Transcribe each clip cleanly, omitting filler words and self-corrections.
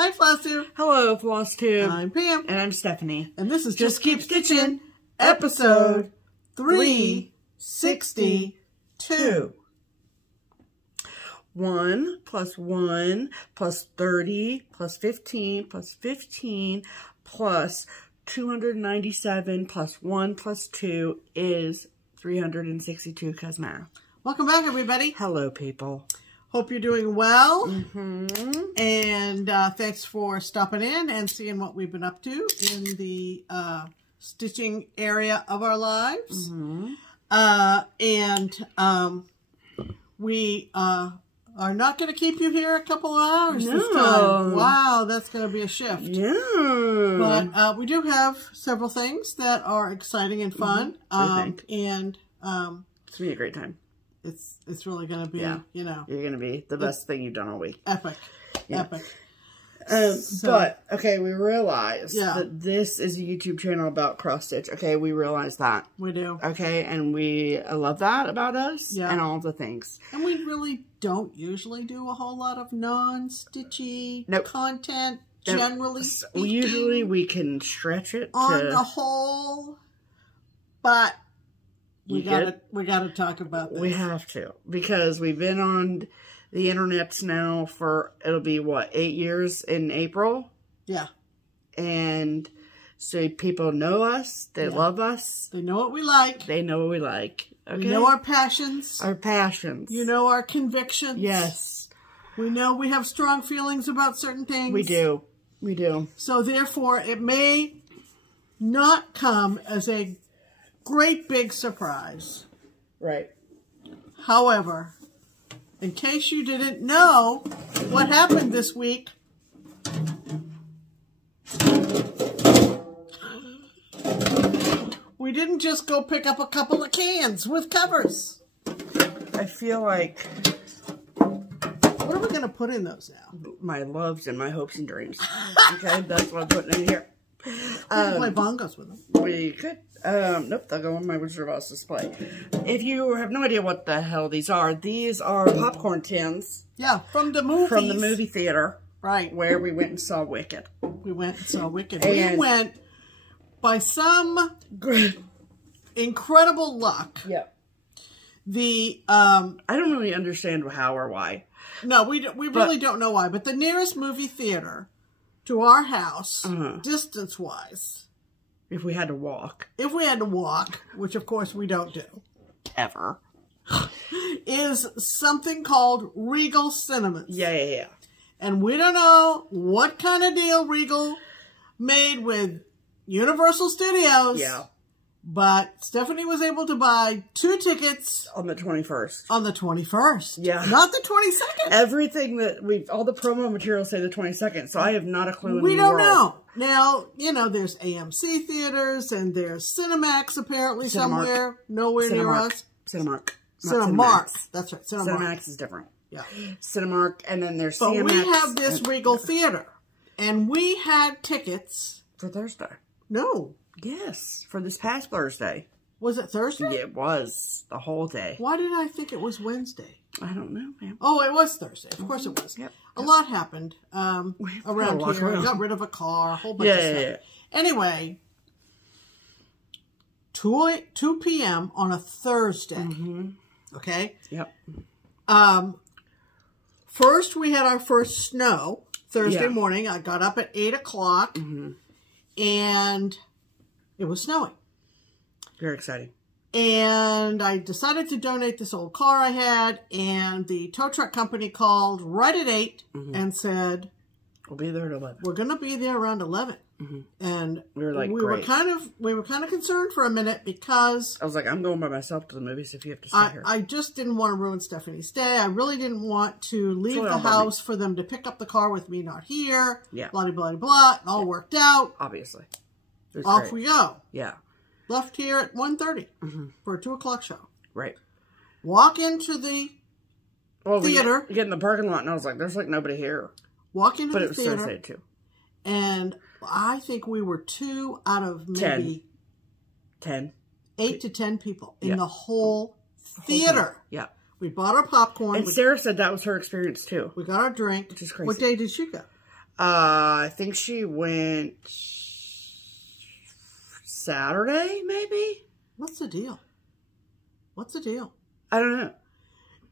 Hi, FlossTube. Hello, FlossTube. I'm Pam. And I'm Stephanie. And this is Just Keep Stitching, episode 362. 1 plus 1 plus 30 plus 15 plus 15 plus 297 plus 1 plus 2 is 362 because math. Welcome back, everybody. Hello, people. Hope you're doing well. Mm-hmm. And thanks for stopping in and seeing what we've been up to in the stitching area of our lives. Mm-hmm. We are not going to keep you here a couple of hours No. this time. Wow, that's going to be a shift. Yeah. But we do have several things that are exciting and fun. I think. And it's going to be a great time. it's really going to be, you know. You're going to be the best thing you've done all week. Epic. Yeah. Epic. But, okay, we realize that this is a YouTube channel about cross-stitch. Okay, we realize that. We do. Okay, and we love that about us and all the things. And we really don't usually do a whole lot of non-stitchy content, generally speaking. We can stretch it on the whole, but we gotta talk about this. We have to, because we've been on the internets now for, it'll be what, 8 years in April? Yeah. And so people know us, they love us. They know what we like. They know what we like. Okay? We know our passions. Our passions. You know our convictions. Yes. We know we have strong feelings about certain things. We do. We do. So therefore, it may not come as a great big surprise. Right. However, in case you didn't know what happened this week, we didn't just go pick up a couple of cans with covers. I feel like... What are we going to put in those now? My loves and my hopes and dreams. Okay, that's what I'm putting in here. We can play bongos with them. We could. Nope, they'll go on my Wizard of Oz display. If you have no idea what the hell these are popcorn tins. Yeah, from the movies. From the movie theater. Right. Where we went and saw Wicked. We went and saw Wicked. And we went, by some incredible luck. Yep. I don't really understand how or why. No, we really don't know why. But the nearest movie theater to our house, distance-wise, if we had to walk, which of course we don't do, ever, is something called Regal Cinemas. Yeah. And we don't know what kind of deal Regal made with Universal Studios. Yeah. But Stephanie was able to buy 2 tickets. On the 21st. On the 21st. Yeah. Not the 22nd. Everything that all the promo materials say the 22nd, so I have not a clue in we the don't world. know. Now, you know, there's AMC theaters and there's Cinemax apparently somewhere. Nowhere near us. Cinemark. Cinemark. That's right. Cinemax is different. Yeah. Cinemark, and then there's But CMX. we have this Regal Theater. And we had tickets. For Thursday. No. Yes, for this past Thursday. Was it Thursday? Yeah, it was. The whole day. Why did I think it was Wednesday? I don't know, ma'am. Oh, it was Thursday. Of course it was. Yep. A lot happened around here. We got rid of a car, a whole bunch of stuff. Yeah. Anyway, 2 p.m. on a Thursday. Okay? Yep. First, we had our first snow Thursday morning. I got up at 8 o'clock, and it was snowing. Very exciting. And I decided to donate this old car I had, and the tow truck company called right at 8 and said, "We'll be there at 11. We're going to be there around 11." And we were like, we were kind of concerned for a minute because I was like, I'm going by myself to the movies if you have to stay here. I just didn't want to ruin Stephanie's day. I really didn't want to leave the house for them to pick up the car with me not here. Yeah. Blah, blah, blah, blah. It all worked out. Obviously. Off we go. Yeah. Left here at 1:30 for a 2 o'clock show. Right. Walk into the theater. We get in the parking lot, and I was like, there's like nobody here. Walk into the theater. But it was Thursday, too. And I think we were 2 out of maybe 10. 8 to 10 people in the whole theater. Yeah. We bought our popcorn. And Sarah said that was her experience, too. We got our drink. Which is crazy. What day did she go? I think she went Saturday, maybe? What's the deal? What's the deal? I don't know.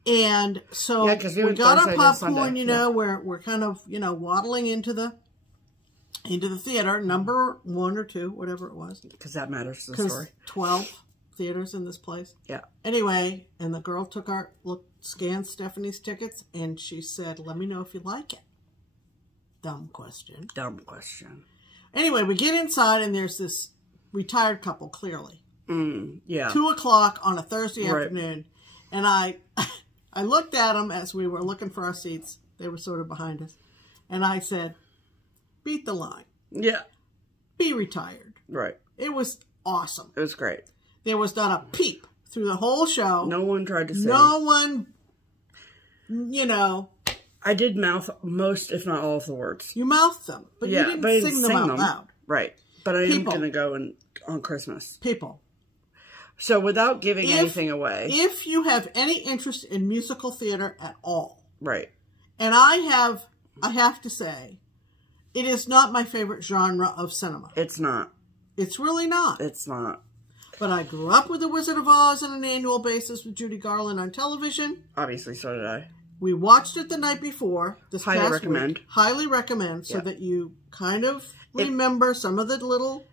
And so we got our popcorn, Sunday. we're kind of, waddling into the theater, number 1 or 2, whatever it was. Because that matters to the story. 12 theaters in this place. Yeah. Anyway, and the girl took scanned Stephanie's tickets, and she said, let me know if you like it. Dumb question. Dumb question. Anyway, we get inside, and there's this retired couple, clearly. Yeah. 2 o'clock on a Thursday afternoon. And I looked at them as we were looking for our seats. They were sort of behind us. And I said, beat the line. Yeah. Be retired. Right. It was awesome. It was great. There was not a peep through the whole show. No one tried to sing. No one, I did mouth most, if not all, of the words. You mouthed them, but you didn't sing them out loud. Right. But I am going to go on Christmas. People. So without giving anything away. If you have any interest in musical theater at all. Right. And I have to say, it is not my favorite genre of cinema. It's not. It's really not. It's not. But I grew up with The Wizard of Oz on an annual basis with Judy Garland on television. Obviously, so did I. We watched it the night before. Highly recommend. Highly recommend, so that you kind of remember some of the little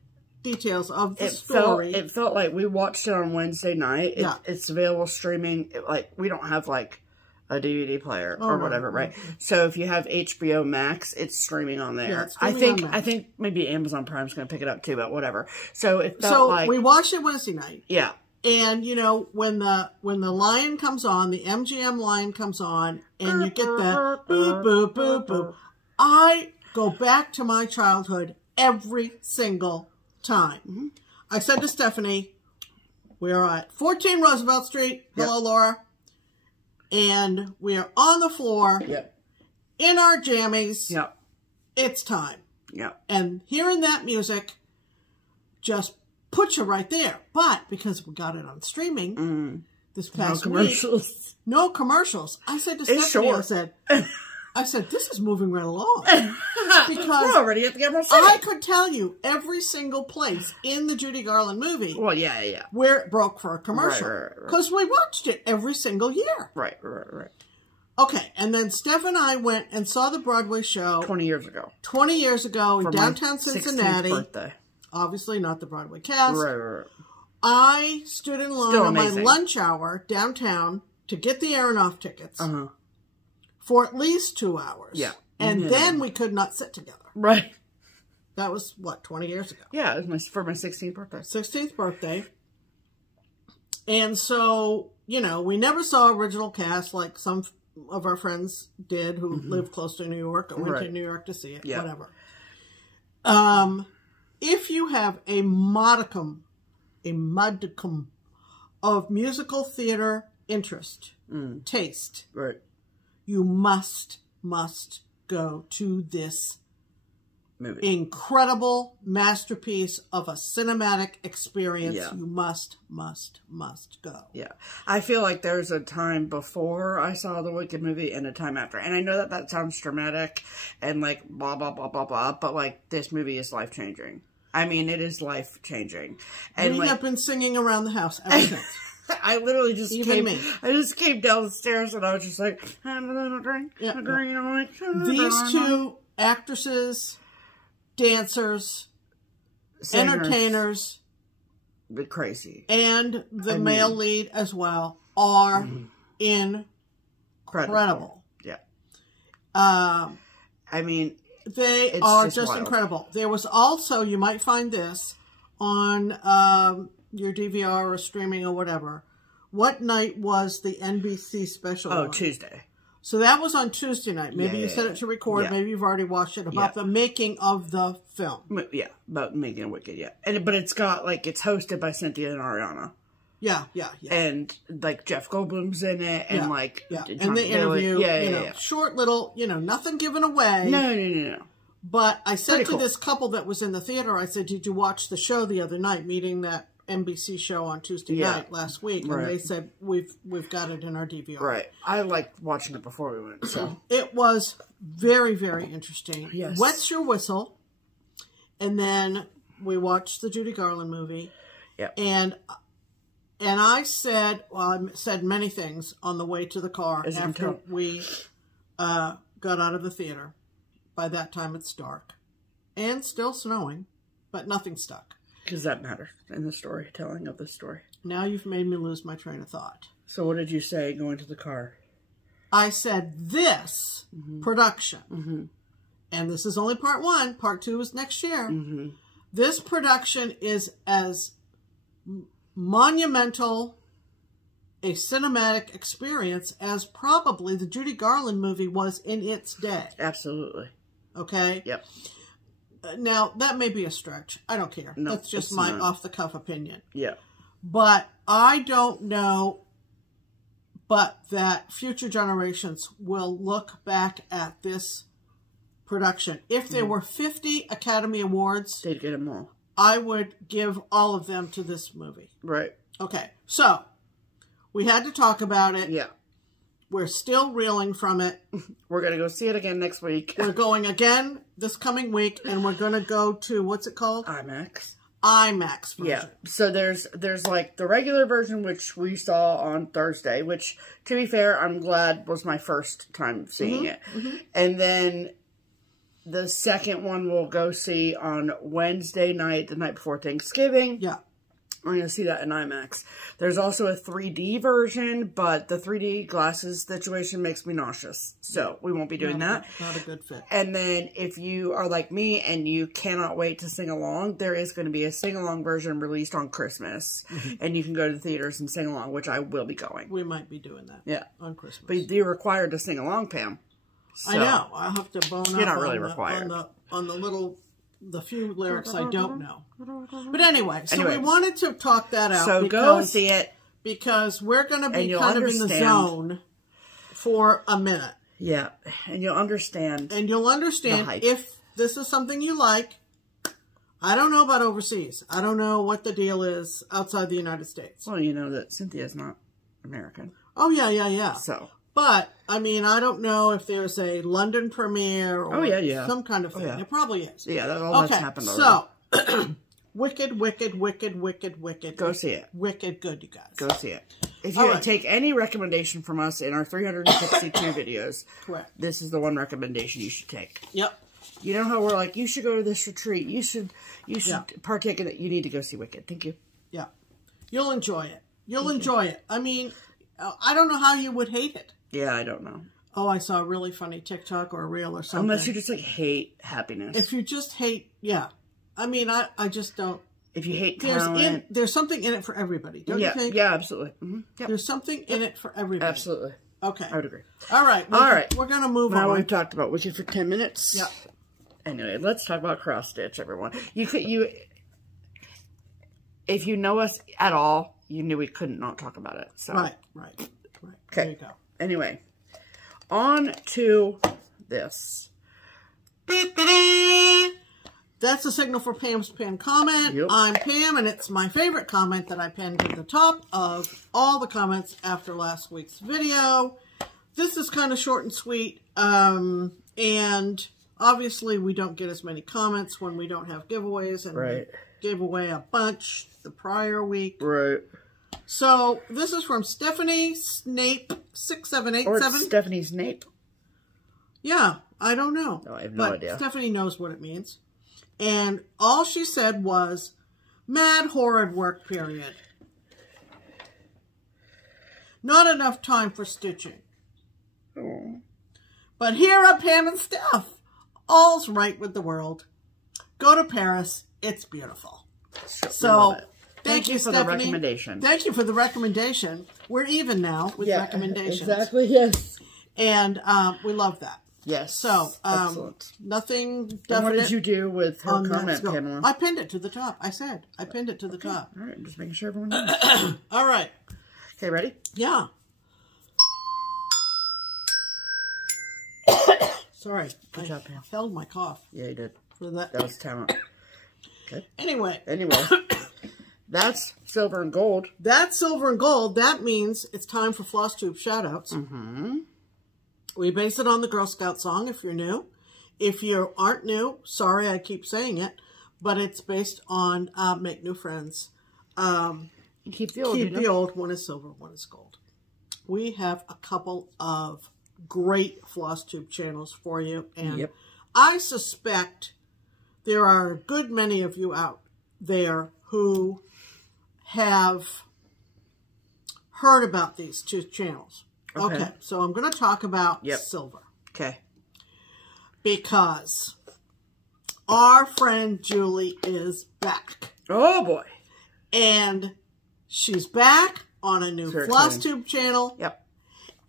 details of the story. It felt like we watched it on Wednesday night. It's available streaming. We don't have a DVD player or whatever, right? So if you have HBO Max, it's streaming on there. Yeah, it's streaming on Max. I think maybe Amazon Prime's going to pick it up too, but whatever. So it felt like we watched it Wednesday night. Yeah. And when the line comes on, the MGM line comes on, and you get the boop boop boop boop, I go back to my childhood every single time. I said to Stephanie, we are at 14 Roosevelt Street. Hello, Laura. And we are on the floor in our jammies. Yep. It's time. Yep. And hearing that music just puts you right there. But because we got it on streaming this past week. No commercials. I said to Stephanie, I said, this is moving right along. Because we're already at the camera. I could tell you every single place in the Judy Garland movie. Well, yeah. Where it broke for a commercial. Because we watched it every single year. Right. Okay, and then Steph and I went and saw the Broadway show. 20 years ago. 20 years ago in downtown Cincinnati. 16th birthday. Obviously not the Broadway cast. Right. I stood in line on my lunch hour downtown to get the Aronoff tickets. For at least 2 hours. Yeah. And then we could not sit together. Right. That was, 20 years ago? Yeah, it was for my 16th birthday. 16th birthday. And so, we never saw original cast like some of our friends did who live close to New York or went to New York to see it, whatever. If you have a modicum of musical theater interest, taste, you must go to this incredible masterpiece of a cinematic experience. You must go. Yeah. I feel like there's a time before I saw the Wicked movie and a time after. And I know that sounds dramatic and blah, blah, blah, blah, blah. But this movie is life-changing. I mean, it is life-changing. And we have been singing around the house ever since. I literally just came down the stairs and I was just like, have a little drink, These two actresses, dancers, singers, entertainers, crazy, and the male lead as well are incredible. Yeah. They are just incredible. There was also, you might find this on your DVR or streaming or whatever. What night was the NBC special? Oh, Tuesday. So that was on Tuesday night. Maybe you set it to record. Maybe you've already watched it about the making of the film. Yeah, about making Wicked, but it's got, it's hosted by Cynthia and Ariana. Yeah. And, Jeff Goldblum's in it, and, and the interview, short little, nothing given away. No. But I said to this couple that was in the theater, I said, did you watch the show the other night, meeting that NBC show on Tuesday night last week, and they said we've got it in our DVR. Right. I liked watching it before we went. So it was very, very interesting. Yes. Wets your whistle, and then we watched the Judy Garland movie. Yeah. And I said, well, I said many things on the way to the car after we got out of the theater. By that time, it's dark and still snowing, but nothing stuck. Because that matters in the storytelling of the story. Now you've made me lose my train of thought. So what did you say going to the car? I said this production, and this is only part 1. Part 2 is next year. This production is as monumental a cinematic experience as probably the Judy Garland movie was in its day. Absolutely. Okay? Yep. Now, that may be a stretch. I don't care. No, that's just my off-the-cuff opinion. Yeah. But I don't know but that future generations will look back at this production. If there were 50 Academy Awards, they'd get them all. I would give all of them to this movie. Right. Okay. So, we had to talk about it. Yeah. We're still reeling from it. We're going to go see it again next week. We're going again this coming week, and we're going to go to, what's it called? IMAX. IMAX version. Yeah. So there's like the regular version, which we saw on Thursday, which, to be fair, I'm glad was my first time seeing it. And then the second one we'll go see on Wednesday night, the night before Thanksgiving. Yeah. I'm going to see that in IMAX. There's also a 3D version, but the 3D glasses situation makes me nauseous. So we won't be doing that. Not a good fit. And then if you are like me and you cannot wait to sing along, there is going to be a sing-along version released on Christmas. And you can go to the theaters and sing along, which I will be going. We might be doing that. Yeah. On Christmas. But you're required to sing along, Pam. So, I know. I'll have to bone up you're not really required. on the few lyrics I don't know. But anyway, so we wanted to talk that out. So go see it. Because we're going to be kind of in the zone for a minute. Yeah. And you'll understand. And you'll understand if this is something you like. I don't know about overseas. I don't know what the deal is outside the United States. Well, you know that Cynthia's not American. Oh, yeah. So. But, I mean, I don't know if there's a London premiere or some kind of thing. There probably is. Yeah, that's happened already. So, wicked. Go see it. Wicked good, you guys. Go see it. If you take any recommendation from us in our 362 videos, this is the one recommendation you should take. Yep. You know how we're like, you should go to this retreat. You should partake in it. You need to go see Wicked. Thank you. Yeah. You'll enjoy it. You'll enjoy it. I mean, I don't know how you would hate it. Yeah, I don't know. Oh, I saw a really funny TikTok or a reel or something. Unless you just, like, hate happiness. If you just hate, I mean, I just don't. If you hate talent. There's something in it for everybody, don't you think? Yeah, absolutely. Yep. There's something in it for everybody. Absolutely. Okay. I would agree. All right. We're going to move on. Now we've talked about Wicked for 10 minutes. Yeah. Anyway, let's talk about cross stitch, everyone. If you know us at all, you knew we couldn't not talk about it. So. Right. Okay. There you go. Anyway, on to this. That's a signal for Pam's pinned comment. Yep. I'm Pam, and it's my favorite comment that I pinned at the top of all the comments after last week's video. This is kind of short and sweet, and obviously we don't get as many comments when we don't have giveaways, and we gave away a bunch the prior week. Right. So, this is from Stephanie Snape 6787. Or it's Stephanie Snape. Yeah, I don't know. No, I have no idea. Stephanie knows what it means. And all she said was, mad horrid work period. Not enough time for stitching. Oh. But here are Pam and Steph. All's right with the world. Go to Paris. It's beautiful. So, thank you, for Stephanie. the recommendation. Thank you for the recommendation. We're even now with recommendations. Exactly, yes. And we love that. Yes. So, excellent. Nothing definite. And what did you do with her comment, Pamela? I pinned it to the top. I said. I pinned it to the top. All right. I'm just making sure everyone knows. All right. Okay, ready? Yeah. Sorry. Good job, Pam. I held my cough. Yeah, you did. For that. That was talent. Okay. Anyway. That's silver and gold. That's silver and gold. That means it's time for FlossTube shoutouts. We base it on the Girl Scout song if you're new. If you aren't new, sorry I keep saying it, but it's based on Make New Friends. Keep the old. Keep the old. One is silver, one is gold. We have a couple of great FlossTube channels for you. And I suspect there are a good many of you out there who have heard about these two channels. Okay, so I'm going to talk about silver. Okay. Because our friend Julie is back. Oh, boy. And she's back on a new FlossTube channel. Yep.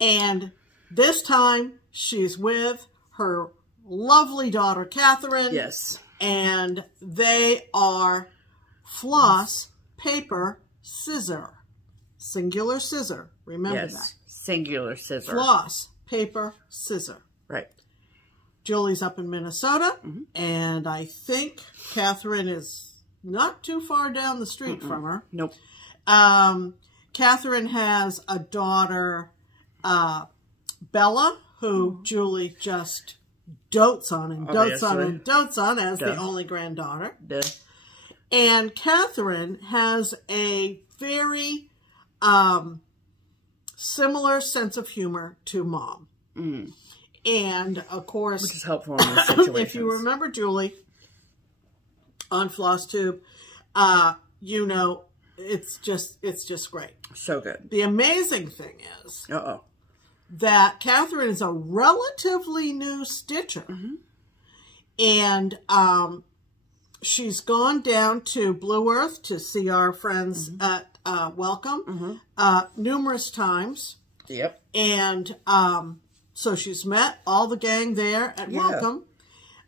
And this time she's with her lovely daughter, Catherine. Yes. And they are Floss, Paper, Scissor. Singular scissor. Remember that. Singular scissor. Floss, Paper, Scissor. Right. Julie's up in Minnesota. And I think Catherine is not too far down the street from her. Nope. Catherine has a daughter, Bella, who Julie just dotes on and dotes on and dotes on as the only granddaughter. And Catherine has a very similar sense of humor to Mom. And, of course, which is helpful in these situations. If you remember Julie on FlossTube, you know, it's just great. So good. The amazing thing is that Catherine is a relatively new stitcher. And she's gone down to Blue Earth to see our friends at Welcome numerous times. Yep. And so she's met all the gang there at Welcome.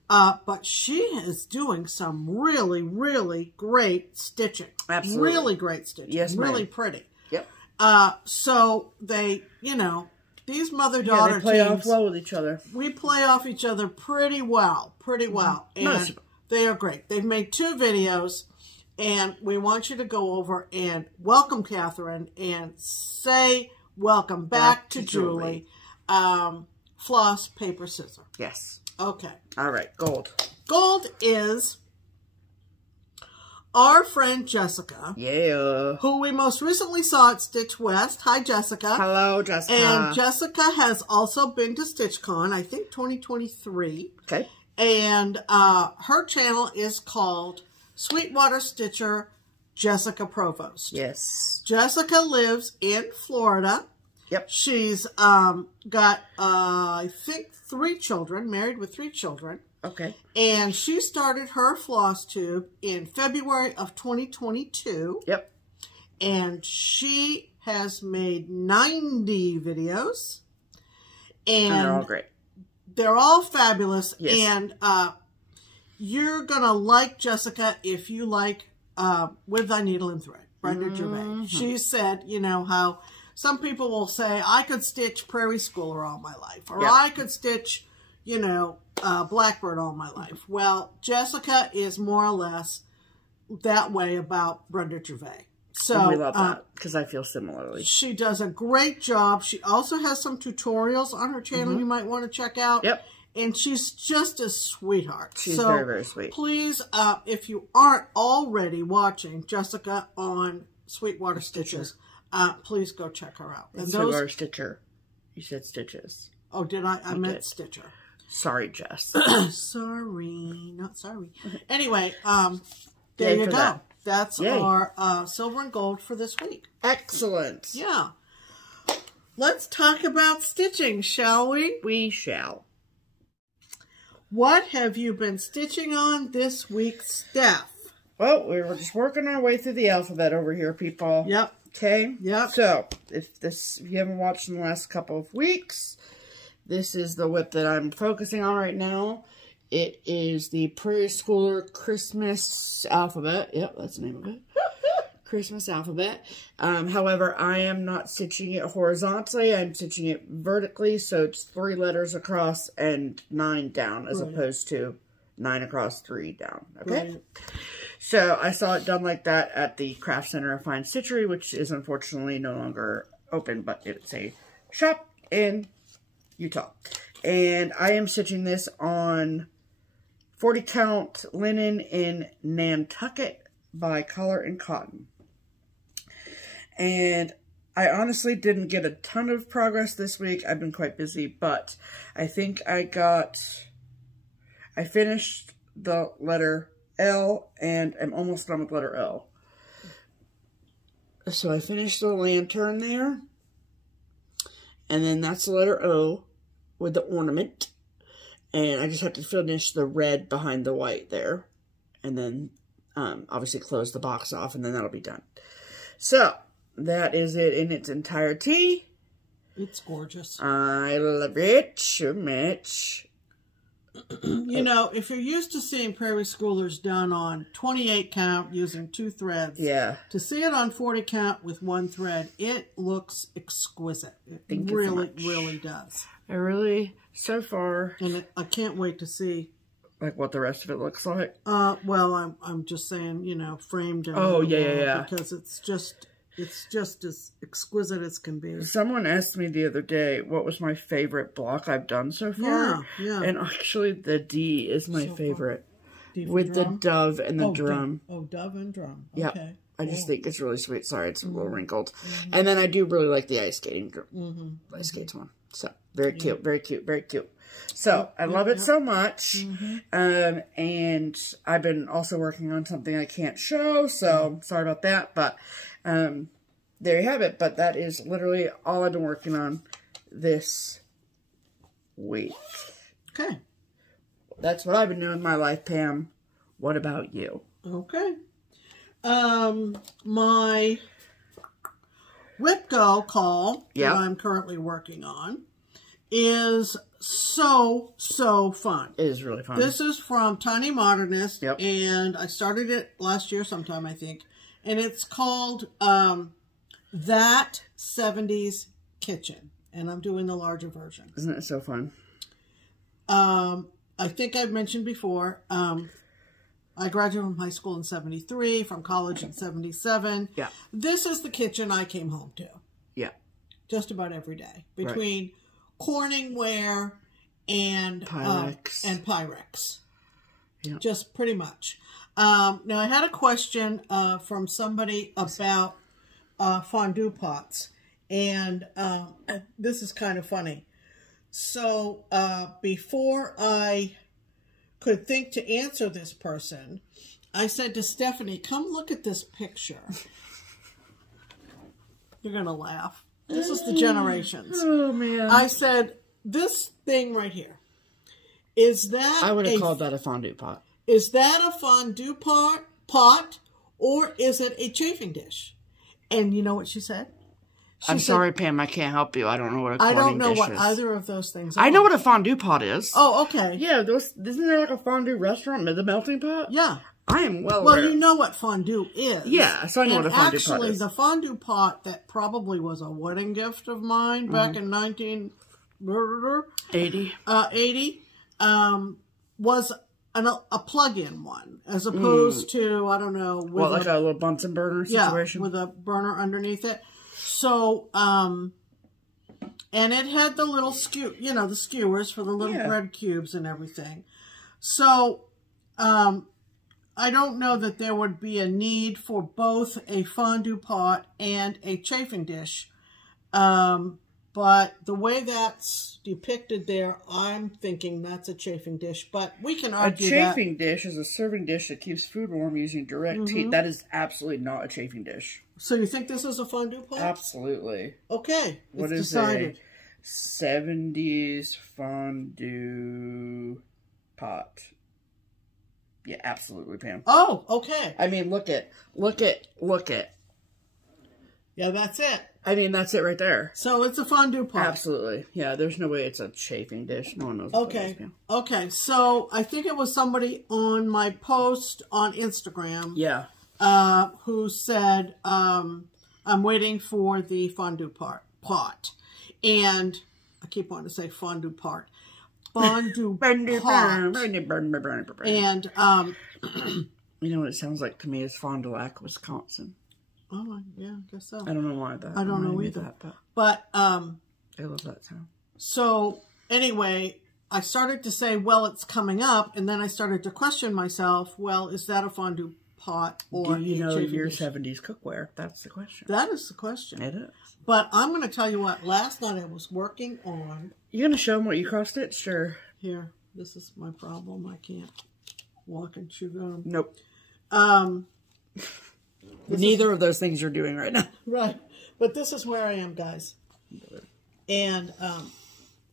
But she is doing some really, really great stitching. Absolutely. Really great stitching. Yes, really pretty. Yep. So they, you know, these mother-daughter they play teams, off well with each other. We play off each other pretty well. Pretty well. And they are great. They've made 2 videos. And we want you to go over and welcome Catherine and say welcome back to Julie. Floss, Paper, Scissor. Yes. Okay. All right. Gold. Gold is our friend Jessica. Yeah. Who we most recently saw at Stitch West. Hi, Jessica. Hello, Jessica. And Jessica has also been to StitchCon, I think 2023. Okay. And her channel is called Sweetwater Stitcher Jessica Provost. Yes. Jessica lives in Florida. Yep. She's got, I think, 3 children, married with 3 children. Okay. And she started her FlossTube in February of 2022. Yep. And she has made 90 videos. And they're all great. They're all fabulous. Yes. And you're going to like Jessica if you like With Thy Needle and Thread, Brenda Gervais. She said, you know, how some people will say, I could stitch Prairie Schooler all my life. Or I could stitch, you know, Blackbird all my life. Well, Jessica is more or less that way about Brenda Gervais. So we love that because I feel similarly. She does a great job. She also has some tutorials on her channel you might want to check out. Yep. And she's just a sweetheart. She's very, very sweet. Please, if you aren't already watching Jessica on Sweetwater Stitches, please go check her out. And Sweetwater Stitcher. You said Stitches. Oh, did I? I meant Stitcher. Sorry, Jess. Sorry. Not sorry. Anyway, there you go. That's our silver and gold for this week. Excellent. Yeah. Let's talk about stitching, shall we? We shall. What have you been stitching on this week, Steph? Well, we were just working our way through the alphabet over here, people. Yep. Okay? Yep. So, if you haven't watched in the last couple of weeks, this is the whip that I'm focusing on right now. It is the Prairie Schooler Christmas Alphabet. Yep, that's the name of it. Christmas Alphabet. However, I am not stitching it horizontally. I'm stitching it vertically, so it's 3 letters across and 9 down, as opposed to 9 across, 3 down. Okay? Right. So I saw it done like that at the Craft Center of Fine Stitchery, which is unfortunately no longer open, but it's a shop in Utah. And I am stitching this on 40 count linen in Nantucket by Color and Cotton. And I honestly didn't get a ton of progress this week. I've been quite busy, but I think I finished the letter L and I'm almost done with letter L. So I finished the lantern there. And then that's the letter O with the ornament. And I just have to finish the red behind the white there. And then obviously close the box off and then that'll be done. So that is it in its entirety. It's gorgeous. I love it so much. You know, if you're used to seeing Prairie Schoolers done on 28 count using 2 threads, yeah, to see it on 40 count with 1 thread, it looks exquisite. It really does. I really, so far, and I can't wait to see like what the rest of it looks like. Well, I'm just saying, you know, framed and yeah, because it's just as exquisite as can be. Someone asked me the other day what was my favorite block I've done so far. Yeah. And actually the D is my favorite. With the dove and the drum. Dove and drum. Yeah. Okay. I just think it's really sweet. Sorry, it's a little wrinkled. And then I do really like the ice skating ice skates one. So very cute, very cute, very cute. So I love it so much. And I've been also working on something I can't show, so sorry about that. But there you have it. But that is literally all I've been working on this week. Okay. That's what I've been doing in my life, Pam. What about you? Okay. My Whip Go call that I'm currently working on is so fun. It is really fun. This is from Tiny Modernist, and I started it last year sometime, I think. And it's called That 70s Kitchen. And I'm doing the larger version. Isn't it so fun? I think I've mentioned before, I graduated from high school in 73, from college in 77. Yeah. This is the kitchen I came home to. Yeah. Just about every day. Between Corningware and Pyrex. Yeah. Just pretty much. Now, I had a question from somebody about fondue pots. And this is kind of funny. So, before I could think to answer this person, I said to Stephanie, come look at this picture. You're going to laugh. This is the Generations. Oh, man. I said, this thing right here, is that I would have called that a fondue pot. Is that a fondue pot or is it a chafing dish? And you know what she said? I'm sorry, Pam, I can't help you. I don't know what a corning dish is. I don't know what either of those things are. I know what a fondue pot is. Oh, okay. Yeah, isn't there like a fondue restaurant with a melting pot? Yeah. I am well aware. Well, you know what fondue is. Yeah, so I know what a fondue pot is. Actually, the fondue pot that probably was a wedding gift of mine back in 1980 was a plug-in one, as opposed to, I don't know. What, like a little Bunsen burner situation? Yeah, with a burner underneath it. So, and it had the little the skewers for the little bread cubes and everything. So, I don't know that there would be a need for both a fondue pot and a chafing dish. But the way that's depicted there, I'm thinking that's a chafing dish. But we can argue that. A chafing dish is a serving dish that keeps food warm using direct heat. That is absolutely not a chafing dish. So you think this is a fondue pot? Absolutely. Okay, what it's is decided. A 70s fondue pot? Yeah, absolutely, Pam. Oh, okay. I mean, look it. Yeah, that's it. I mean, that's it right there. So it's a fondue pot. Absolutely. Yeah, there's no way it's a chafing dish. No one knows what that is. Okay, so I think it was somebody on my post on Instagram. Yeah. Who said, I'm waiting for the fondue pot. And I keep wanting to say fondue pot. Fondue pot. And You know what it sounds like to me is Fond du Lac, Wisconsin. Oh, yeah, I guess so. I don't know why that. I don't know either. That, but I love that sound. So anyway, I started to say, well, it's coming up, and then I started to question myself. Well, is that a fondue pot or you know chafing your dish? 70s cookware? That's the question. That is the question. It is. But I'm going to tell you what. Last night I was working on. You gonna show them what you cross stitched, or here? This is my problem. I can't walk and chew gum. Nope. Neither of those things you're doing right now. Right. But this is where I am, guys. And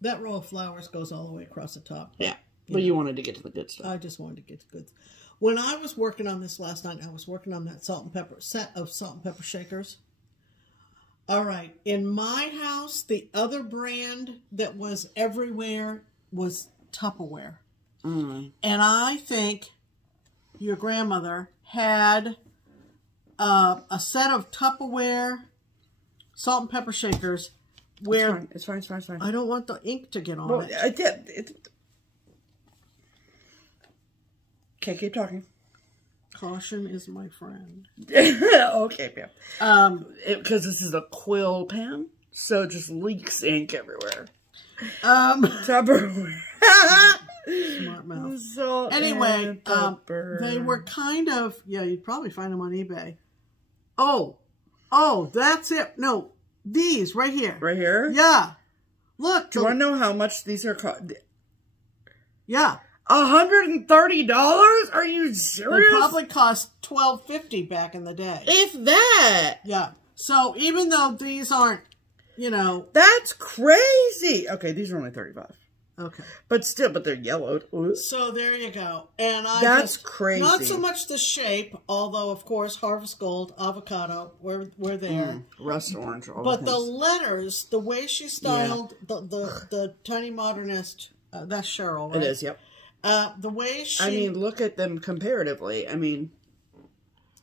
that row of flowers goes all the way across the top. Yeah. But you wanted to get to the good stuff. I just wanted to get to good. When I was working on this last night, I was working on that salt and pepper set of salt and pepper shakers. All right. In my house, the other brand that was everywhere was Tupperware. And I think your grandmother had a set of Tupperware salt and pepper shakers where... It's fine. I don't want the ink to get on it. I did. Okay, keep talking. Caution is my friend. Okay, yeah. Because this is a quill pen, so it just leaks ink everywhere. Tupperware. Smart mouth. Salt anyway, they were kind of, yeah, you'd probably find them on eBay. Oh, that's it. No, these right here. Right here? Yeah. Look. Do you want to know how much these are cost? Yeah. $130? Are you serious? They probably cost $12.50 back in the day. If that. Yeah. So even though these aren't, you know. That's crazy. Okay, these are only $35. Okay. But still, they're yellowed. Ooh. So there you go. And that's crazy. Not so much the shape, although of course Harvest Gold, avocado, we're there. Rust orange. But the letters, the way she styled the tiny modernist, that's Cheryl, right? It is, yep. The way she... I mean, look at them comparatively. I mean...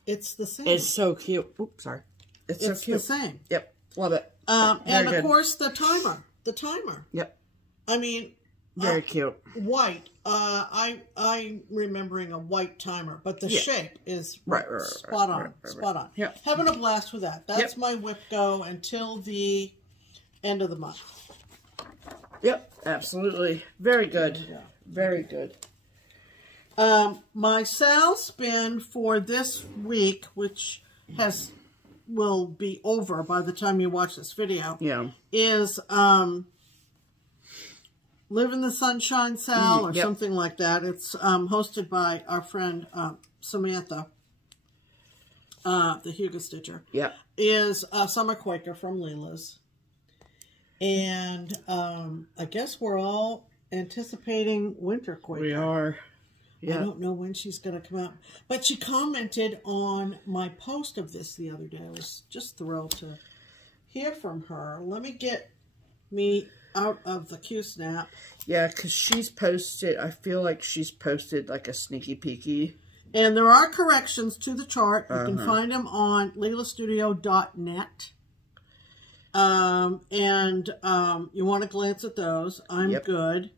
It's the same. It's so cute. Oops, sorry. It's so cute. It's the same. Yep. Love it. And of course, the timer. Yep. I mean... Very cute. White. I'm remembering a white timer, but the shape is spot on. Spot on. Yep. Having a blast with that. That's my whip go until the end of the month. Yep, absolutely. Very good. Yeah. Very good. My sales spin for this week, which will be over by the time you watch this video, is Live in the Sunshine Sale or something like that. It's hosted by our friend Samantha, the Hugo Stitcher. Yep. Is Summer Quaker from Leela's. And I guess we're all anticipating Winter Quaker. We are. Yeah. I don't know when she's going to come out. But she commented on my post of this the other day. I was just thrilled to hear from her. Let me get me out of the Q-Snap. Yeah, because she's posted, I feel like she's posted like a sneaky peeky. And there are corrections to the chart. You can find them on leelastudio.net. You want to glance at those. I'm good.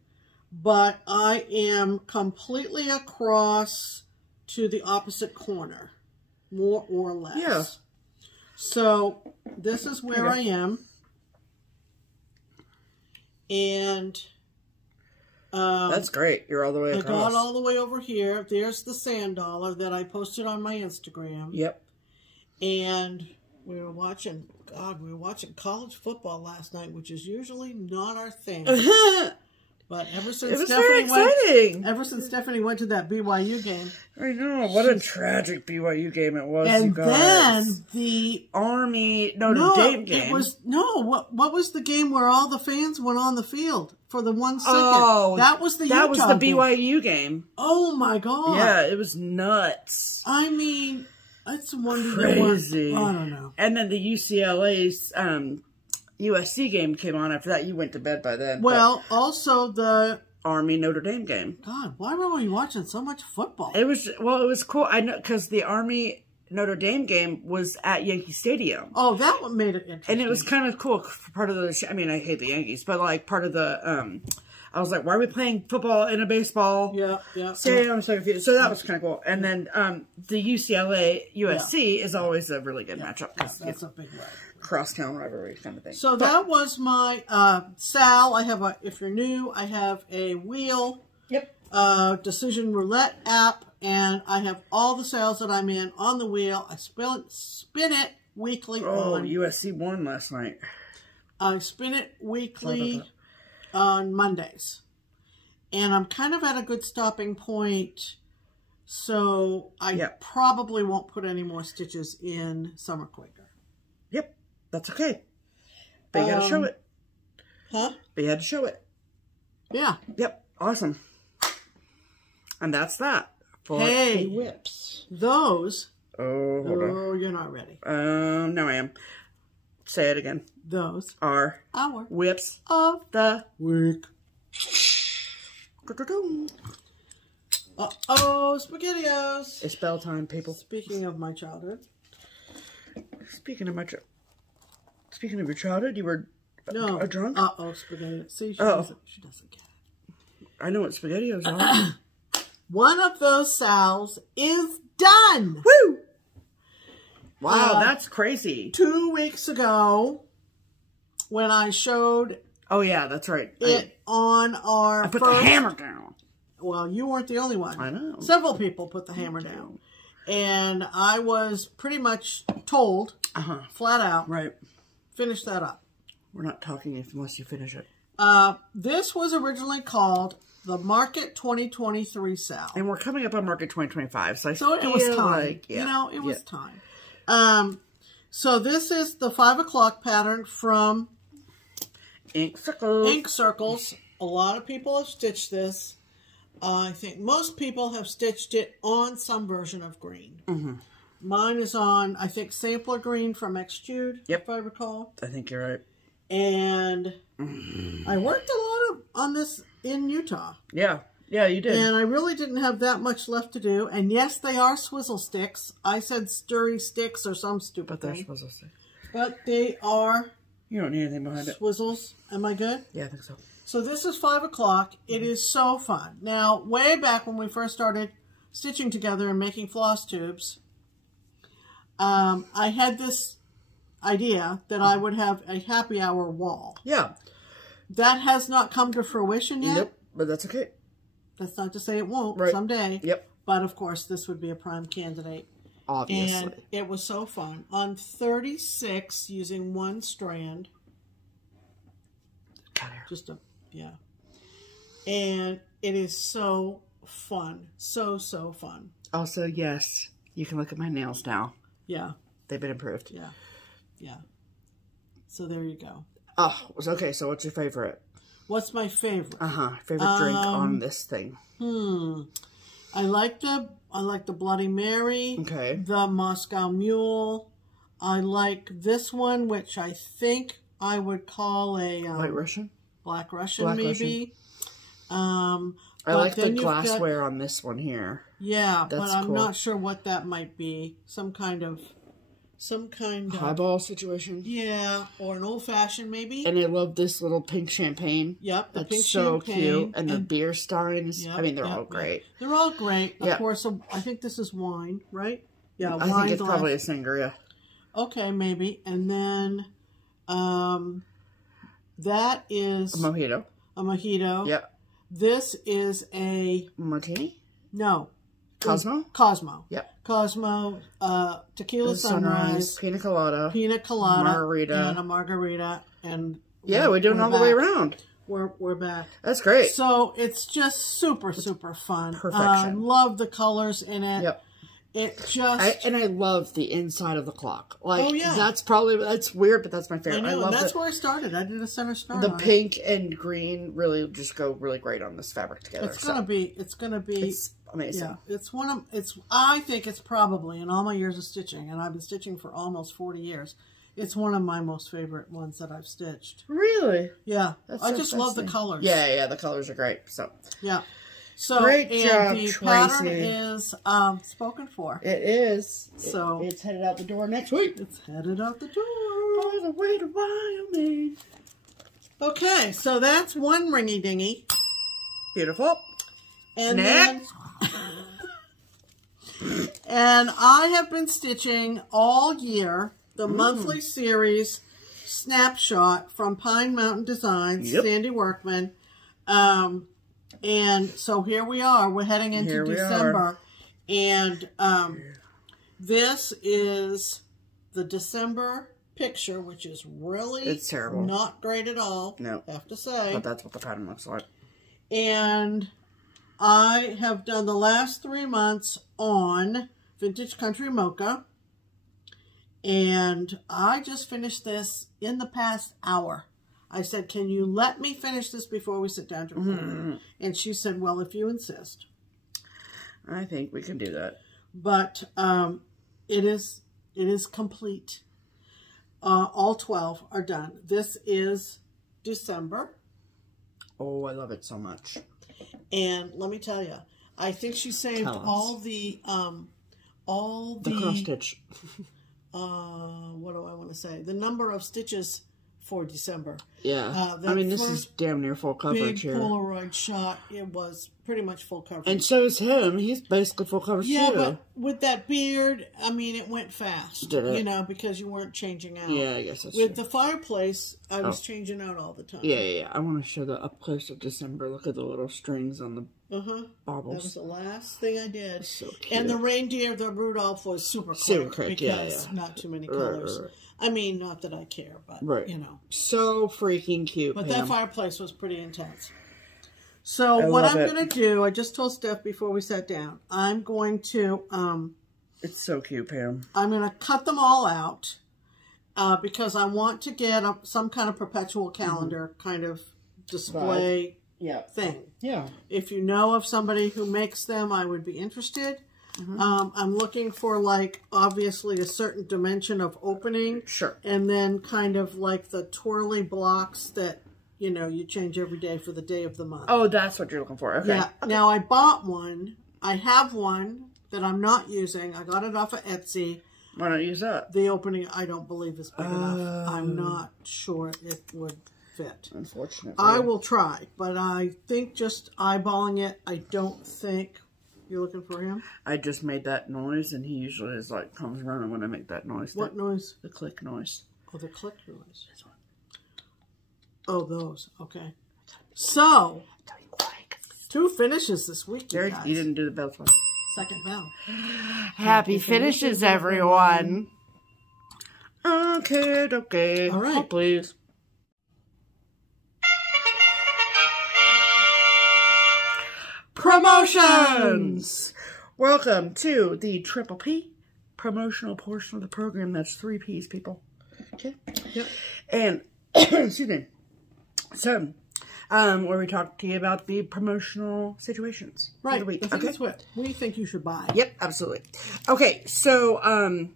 But I am completely across to the opposite corner. More or less. Yeah. So, this is where I am. And that's great. You're all the way across. I got all the way over here. There's the sand dollar that I posted on my Instagram. Yep. And we were watching college football last night, which is usually not our thing. But ever since Stephanie went to that BYU game. I know. What a tragic BYU game it was, and you guys. Then the Army Notre Dame game. It was what was the game where all the fans went on the field for the 1 second? Oh, that was the BYU game. Oh my god. Yeah, it was nuts. I mean, it's one crazy. I don't know. And then the UCLA's USC game came on after that. You went to bed by then. Well, also the Army Notre Dame game. God, why were we watching so much football? It was cool. I know because the Army Notre Dame game was at Yankee Stadium. Oh, that one made it interesting. And it was kind of cool for part of the. I mean, I hate the Yankees, but like part of the I was like, why are we playing football in a baseball? Yeah. Stadium? I'm so confused. So that was kind of cool. And then the UCLA USC is always a really good matchup. That's a big rivalry. Crosstown rivalry kind of thing. So that was my Sal. I have if you're new, I have a wheel. Yep. Decision roulette app, and I have all the sales that I'm in on the wheel. I spin it weekly. USC won last night. I spin it weekly on Mondays, and I'm kind of at a good stopping point, so I probably won't put any more stitches in Summer Quaker. Yep, that's okay. But you gotta show it. Huh? But you had to show it. Yeah. Yep. Awesome. And that's that. For hey, whips. Those. Oh, hold on. Oh, you're not ready. No, I am. Say it again. Those are our whips of the week. Uh-oh, SpaghettiOs. It's bell time, people. Speaking of my childhood. Speaking of your childhood, you were drunk? Uh-oh, SpaghettiOs. See, she doesn't get it. I know what SpaghettiOs are. One of those Sals is done. Woo! Wow, that's crazy. 2 weeks ago, when I showed... Oh, yeah, that's right. It on our I put the hammer down. Well, you weren't the only one. I know. Several people put the hammer down. And I was pretty much told, flat out, finish that up. We're not talking unless you finish it. This was originally called the Market 2023 Sal. And we're coming up on Market 2025, so it was time. You know, it was time. So this is the 5 o'clock pattern from Ink Circles. Ink Circles. A lot of people have stitched this. I think most people have stitched it on some version of green. Mine is on, I think, Sampler Green from Xjude, if I recall. I think you're right. And I worked a lot on this in Utah. Yeah. Yeah, you did. And I really didn't have that much left to do. And yes, they are swizzle sticks. I said stirring sticks or some stupid thing. But they're swizzle sticks. But they are... You don't need anything behind it. Swizzles. Am I good? Yeah, I think so. So this is 5 o'clock. It is so fun. Now, way back when we first started stitching together and making floss tubes, I had this idea that I would have a happy hour wall. Yeah. That has not come to fruition yet. Nope, but that's okay. That's not to say it won't someday. Yep. But, of course, this would be a prime candidate. Obviously. And it was so fun. On 36, using one strand. Just a, And it is so fun. So, so fun. Also, yes, you can look at my nails now. Yeah. They've been improved. Yeah. Yeah. So there you go. Oh, okay. So what's your favorite? What's my favorite? Favorite drink on this thing? I like the Bloody Mary. Okay. The Moscow Mule. I like this one, which I think I would call a White Russian. Black Russian, maybe. I like the glassware on this one here. Yeah, that's but I'm cool. not sure what that might be. Some kind of highball situation. Yeah, or an old fashioned maybe. And I love this little pink champagne. Yep, that's pink so champagne. Cute. And the beer steins. Yep, I mean, they're all great. They're all great. Of course, I think this is wine, right? Yeah, wine. I think it's probably a sangria. Okay, maybe. And then that is a mojito. A mojito. Yep. This is a martini. No. Cosmo? Cosmo. Yep. Cosmo, Tequila Sunrise, Pina Colada, Margarita, and a margarita, and we're doing all the way around. We're back. That's great. So it's just super fun. Perfection. Love the colors in it. Yep. It just I love the inside of the clock. Like that's weird, but that's my favorite. I know, and that's where I started. I did a center star. The pink and green really just go really great on this fabric together. It's gonna be amazing. Yeah, I think it's probably in all my years of stitching, and I've been stitching for almost 40 years. It's one of my most favorite ones that I've stitched. Really? Yeah. I just love the colors. Yeah, the colors are great. So yeah. So, great job, the Tracy. pattern is spoken for. It is. So it's headed out the door next week. It's headed out the door. All the way to Wyoming. Okay, so that's one ringy dingy. Beautiful. And next. And I have been stitching all year the monthly series Snapshot from Pine Mountain Designs, Sandy Workman. And so here we are. We're heading into December. And this is the December picture, which is really it's terrible. Not great at all, no. I have to say. But that's what the pattern looks like. And I have done the last 3 months on Vintage Country Mocha. And I just finished this in the past hour. I said, can you let me finish this before we sit down to record? And she said, well, if you insist. I think we can do that. But it is complete. All 12 are done. This is December. Oh, I love it so much. And let me tell you, I think she saved all the cross stitch. What do I want to say? The number of stitches for December. Yeah. I mean, this is damn near full coverage here. Big Polaroid shot. It was pretty much full coverage. And so is him. He's basically full coverage too. Yeah, but with that beard, I mean, it went fast. Did it? You know, because you weren't changing out. Yeah, I guess that's with true. The fireplace, I was changing out all the time. Yeah. I want to show the up close of December. Look at the little strings on the baubles. That was the last thing I did. So cute. And the reindeer, the Rudolph, was super quick. Because not too many colors. Right. I mean, not that I care, but, you know. So freaking cute, But that fireplace was pretty intense. So what I'm going to do, I just told Steph before we sat down, I'm going to... it's so cute, Pam. I'm going to cut them all out because I want to get some kind of perpetual calendar kind of display thing. Yeah. If you know of somebody who makes them, I would be interested. I'm looking for, like, obviously a certain dimension of opening. Sure. And then kind of like the twirly blocks that, you know, you change every day for the day of the month. Oh, that's what you're looking for. Okay. Yeah. Now, I bought one. I have one that I'm not using. I got it off of Etsy. Why not use that? The opening, I don't believe, is big enough. I'm not sure it would fit. Unfortunately. I will try, but I think just eyeballing it, I don't think... You're looking for him? I just made that noise, and he usually is like, comes running when I make that noise. What noise? The click noise. Oh, the click noise. This one. Oh, those. Okay. So, 2 finishes this week, you guys. You didn't do the bell one. Second bell. Happy finishes, everyone. Okay. All right. Oh, please. Promotions! Welcome to the Triple P promotional portion of the program. That's 3 P's, people. Okay? Yep. And, excuse me. So, where we talk to you about the promotional situations for the week. The things what we think you should buy. Yep, absolutely. Okay, so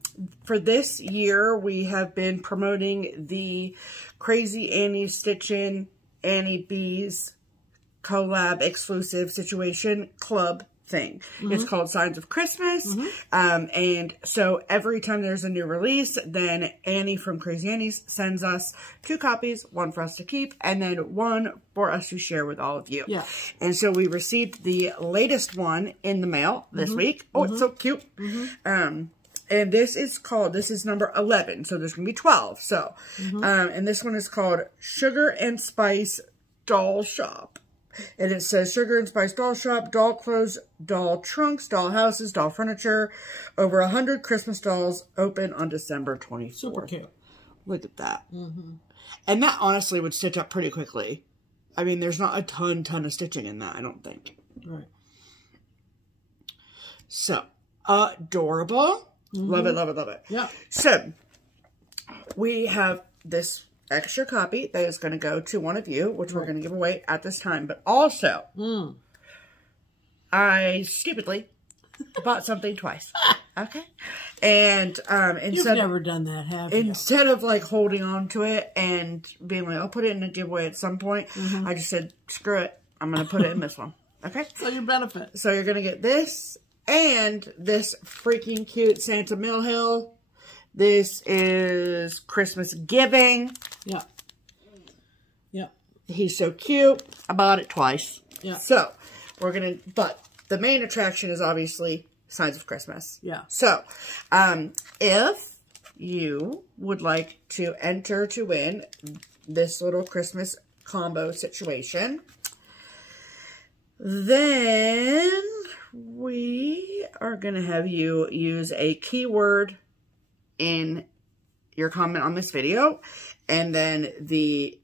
for this year, we have been promoting the Crazy Annie Stitchin' Annie Beez collab exclusive situation club thing. It's called Signs of Christmas. And so every time there's a new release, then Annie from Crazy Annie's sends us 2 copies, 1 for us to keep, and then 1 for us to share with all of you. Yeah. And so we received the latest one in the mail this week. Oh, it's so cute. And this is number 11. So there's going to be 12. So, and this one is called Sugar and Spice Doll Shop. And it says Sugar and Spice Doll Shop, doll clothes, doll trunks, doll houses, doll furniture. Over 100 Christmas dolls open on December 24th. Super cute. Look at that. And that honestly would stitch up pretty quickly. I mean, there's not a ton of stitching in that, I don't think. Right. So, adorable. Love it, love it, love it. Yeah. So, we have this extra copy that is going to go to one of you, which we're going to give away at this time. But also, I stupidly bought something twice. Okay? And You've never done that, have you? Instead of like holding on to it and being like, I'll put it in a giveaway at some point, I just said, screw it. I'm going to put it in this one. Okay? So you benefit. So you're going to get this and this freaking cute Santa Millhill. This is Christmas Giving. Yeah. Yeah. He's so cute. I bought it twice. Yeah. So, we're going to, but the main attraction is obviously Signs of Christmas. Yeah. So, if you would like to enter to win this little Christmas combo situation, then we are going to have you use a keyword in your comment on this video, and then the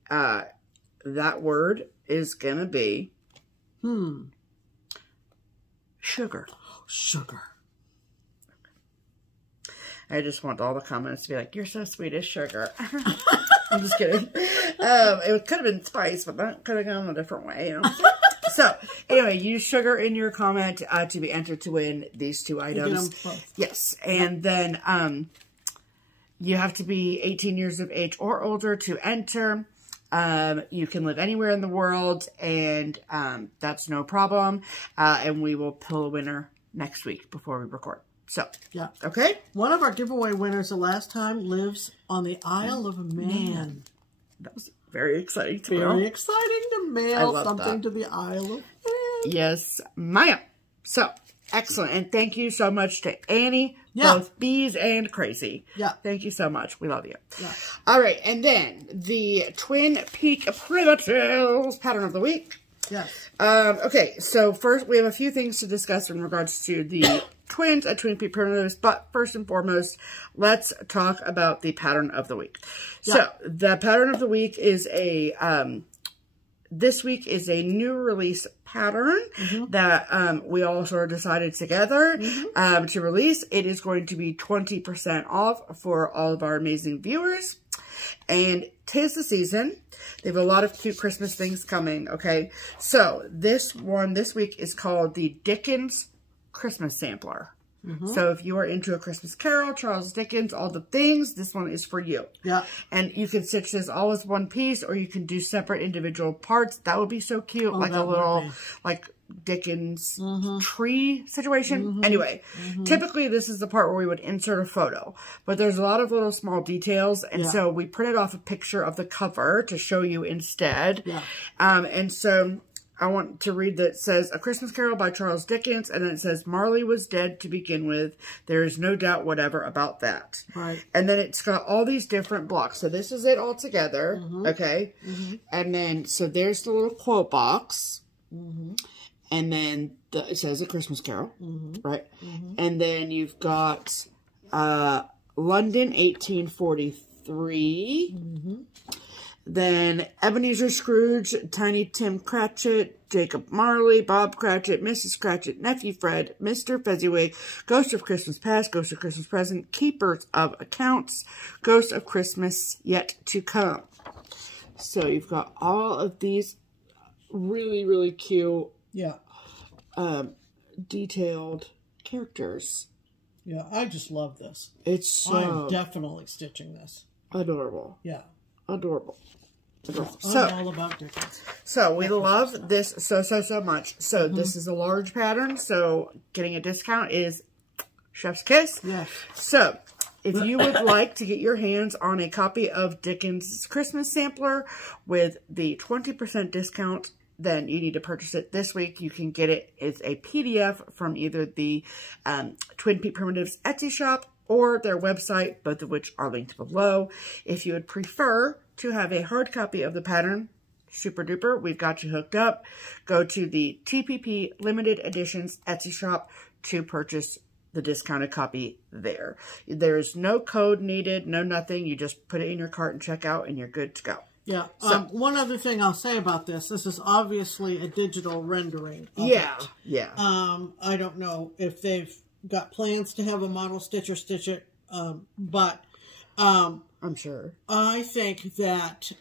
that word is going to be sugar. Sugar. I just want all the comments to be like, you're so sweet as sugar. I'm just kidding. It could have been spice, but that could have gone a different way, you know. So, anyway, use sugar in your comment to be entered to win these 2 items. Yes. And then you have to be 18 years of age or older to enter. You can live anywhere in the world, and that's no problem. And we will pull a winner next week before we record. So, yeah. Okay? One of our giveaway winners the last time lives on the Isle of Man. That was very exciting to me. Very exciting to mail something to the Isle of Man. Yes, ma'am. So, excellent. And thank you so much to Annie, both Beez and Crazy. Yeah. Thank you so much. We love you. Yeah. All right. And then the Twin Peak Primitives pattern of the week. Yes. Okay. So first, we have a few things to discuss in regards to the twins at Twin Peak Primitives. But first and foremost, let's talk about the pattern of the week. Yeah. So the pattern of the week is a... this week is a new release pattern that we all sort of decided together to release. It is going to be 20% off for all of our amazing viewers. And 'tis the season. They have a lot of cute Christmas things coming, okay? So this one this week is called the Dickens Christmas Sampler. So if you are into A Christmas Carol, Charles Dickens, all the things, this one is for you. Yeah. And you can stitch this all as one piece, or you can do separate individual parts. That would be so cute. Like a little, like, Dickens tree situation. Anyway, typically this is the part where we would insert a photo. But there's a lot of little small details. And so we printed off a picture of the cover to show you instead. Yeah. And so... I want to read that. It says, A Christmas Carol by Charles Dickens, and then it says, Marley was dead to begin with. There is no doubt whatever about that. Right. And then it's got all these different blocks. So this is it all together, okay? And then, so there's the little quote box. And then it says A Christmas Carol, right? And then you've got London, 1843. Then Ebenezer Scrooge, Tiny Tim Cratchit, Jacob Marley, Bob Cratchit, Mrs. Cratchit, Nephew Fred, Mr. Fezziwig, Ghost of Christmas Past, Ghost of Christmas Present, Keepers of Accounts, Ghost of Christmas Yet to Come. So you've got all of these really, really cute, detailed characters. Yeah, I just love this. It's so... I'm definitely stitching this. Adorable. Yeah. Adorable. I'm all about Dickens. So we love this so much. So this is a large pattern. So getting a discount is chef's kiss. Yes. So if you would like to get your hands on a copy of Dickens' Christmas Sampler with the 20% discount, then you need to purchase it this week. You can get it as a PDF from either the Twin Peak Primitives Etsy shop or their website, both of which are linked below. If you would prefer to have a hard copy of the pattern, super duper, we've got you hooked up. Go to the TPP Limited Editions Etsy shop to purchase the discounted copy there. There's no code needed, no nothing. You just put it in your cart and check out, and you're good to go. Yeah. So, one other thing I'll say about this is obviously a digital rendering of it. Yeah. I don't know if they've got plans to have a model stitcher stitch it, but I'm sure. I think that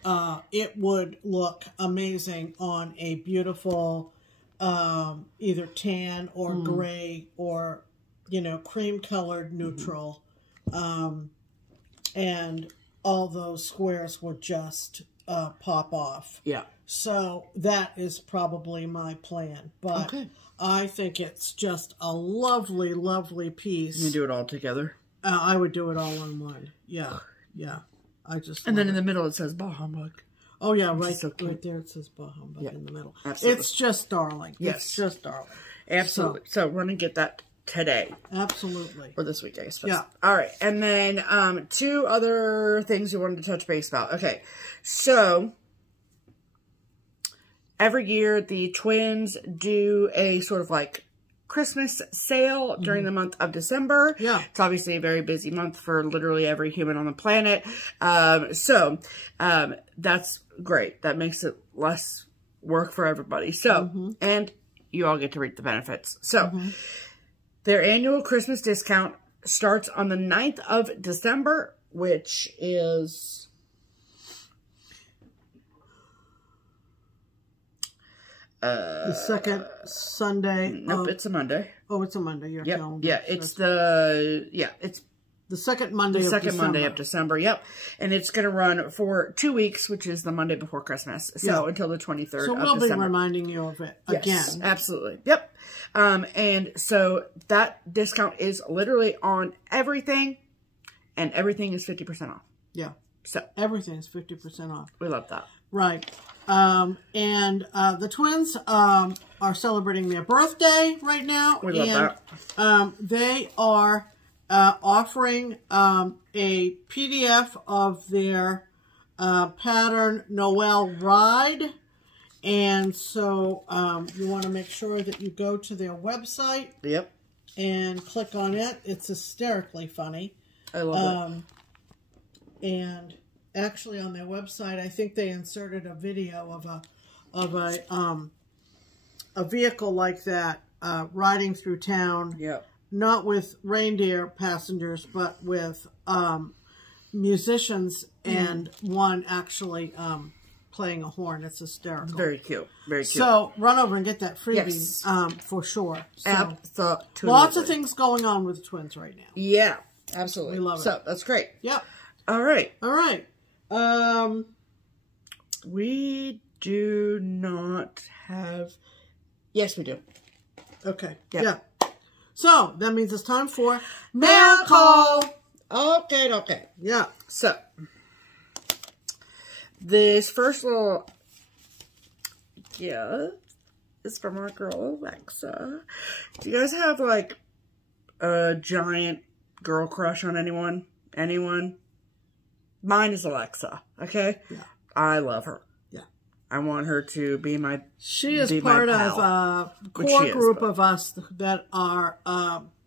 it would look amazing on a beautiful either tan or gray or, you know, cream-colored neutral. And all those squares would just pop off. Yeah. So that is probably my plan. But I think it's just a lovely, lovely piece. You do it all together? I would do it all in one. Yeah. Yeah. I just... And then in the middle it says, bah humbug. Oh, yeah, right, so cute. right there it says Bah Humbug in the middle. Absolutely. It's just darling. Yes. It's just darling. Absolutely. So run and get that today. Absolutely. Or this weekday, I suppose. Yeah. All right. And then 2 other things you wanted to touch base about. Okay. So every year the twins do a sort of like Christmas sale during the month of December. Yeah. It's obviously a very busy month for literally every human on the planet. So that's great. That makes it less work for everybody. So, and you all get to reap the benefits. So, their annual Christmas discount starts on the 9th of December, which is the second Sunday. Nope, it's a Monday. Oh, it's a Monday. Your calendar. Yeah, it's it's the second Monday. Monday of December. Yep, and it's going to run for 2 weeks, which is the Monday before Christmas. So until the 23rd of December. So we'll be reminding you of it again. Yes, absolutely. Yep. And so that discount is literally on everything, and everything is 50% off. Yeah. So everything is 50% off. We love that. Right. And the twins are celebrating their birthday right now. We love that. They are offering a PDF of their pattern Noel Ride. And so you want to make sure that you go to their website. Yep. And click on it. It's hysterically funny. I love it. And actually on their website, I think they inserted a video of a vehicle like that riding through town. Yep. Not with reindeer passengers, but with musicians and one actually playing a horn. It's hysterical. Very cute. Very cute. So run over and get that freebie for sure. So, absolutely. lots of things going on with the twins right now. Yeah, absolutely. We love it. So that's great. Yep. All right. All right. We do not have... Yes, we do. Okay. Yeah. Yeah. So, that means it's time for mail call. Okay, okay. Yeah. So, this first little gift is from our girl, Alexa. Do you guys have, like, a giant girl crush on anyone? Anyone? Mine is Alexa, okay? Yeah. I love her. Yeah. I want her to be my She is part of a core group of us that are,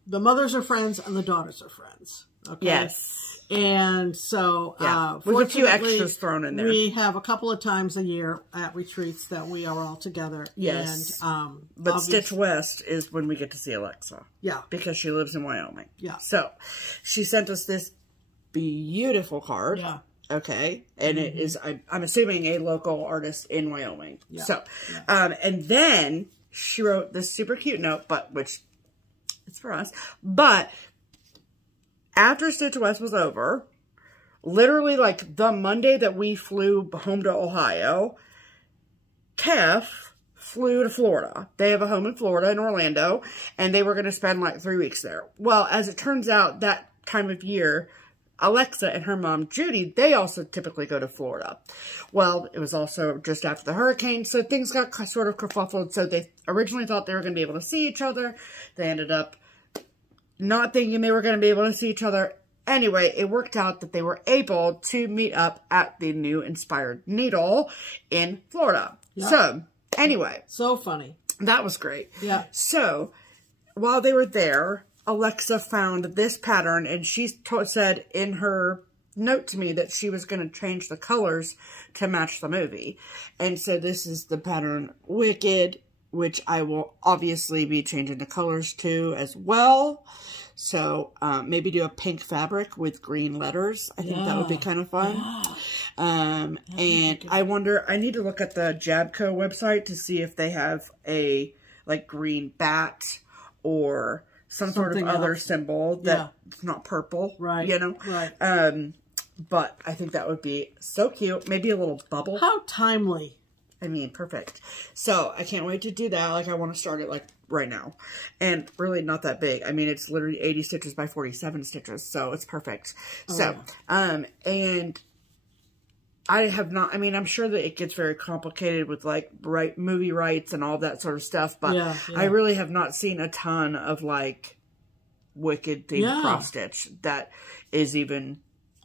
the mothers are friends and the daughters are friends. Okay? Yes. And so, with a few extras thrown in there. We have a couple of times a year at retreats that we are all together. Yes. And, but Stitch West is when we get to see Alexa. Yeah. Because she lives in Wyoming. Yeah. So, she sent us this beautiful card. Yeah. Okay. And it is, I'm assuming, a local artist in Wyoming. Yeah. So, and then she wrote this super cute note, which it's for us. But after Stitch West was over, literally like the Monday that we flew home to Ohio, Steph flew to Florida. They have a home in Florida, in Orlando, and they were going to spend like 3 weeks there. Well, as it turns out, that time of year, Alexa and her mom, Judy, they also typically go to Florida. Well, it was also just after the hurricane, so things got sort of kerfuffled. So they originally thought they were going to be able to see each other. They ended up not thinking they were going to be able to see each other. Anyway, it worked out that they were able to meet up at the new Inspired Needle in Florida. Yep. So, anyway. So funny. That was great. Yeah. So, while they were there, Alexa found this pattern, and she said in her note to me that she was going to change the colors to match the movie. And so this is the pattern Wicked, which I will obviously be changing the colors to as well. So maybe do a pink fabric with green letters. I think that would be kind of fun. Yeah. And I wonder, I need to look at the Jabco website to see if they have a like green bat or something sort of other symbol that's not purple, right? You know, right? But I think that would be so cute. Maybe a little bubble. How timely! I mean, perfect. So I can't wait to do that. Like, I want to start it like right now, and really not that big. I mean, it's literally 80 stitches by 47 stitches, so it's perfect. Oh, so, and I have not, I mean, I'm sure that it gets very complicated with like movie rights and all that sort of stuff, but I really have not seen a ton of like Wicked themed cross stitch that is even,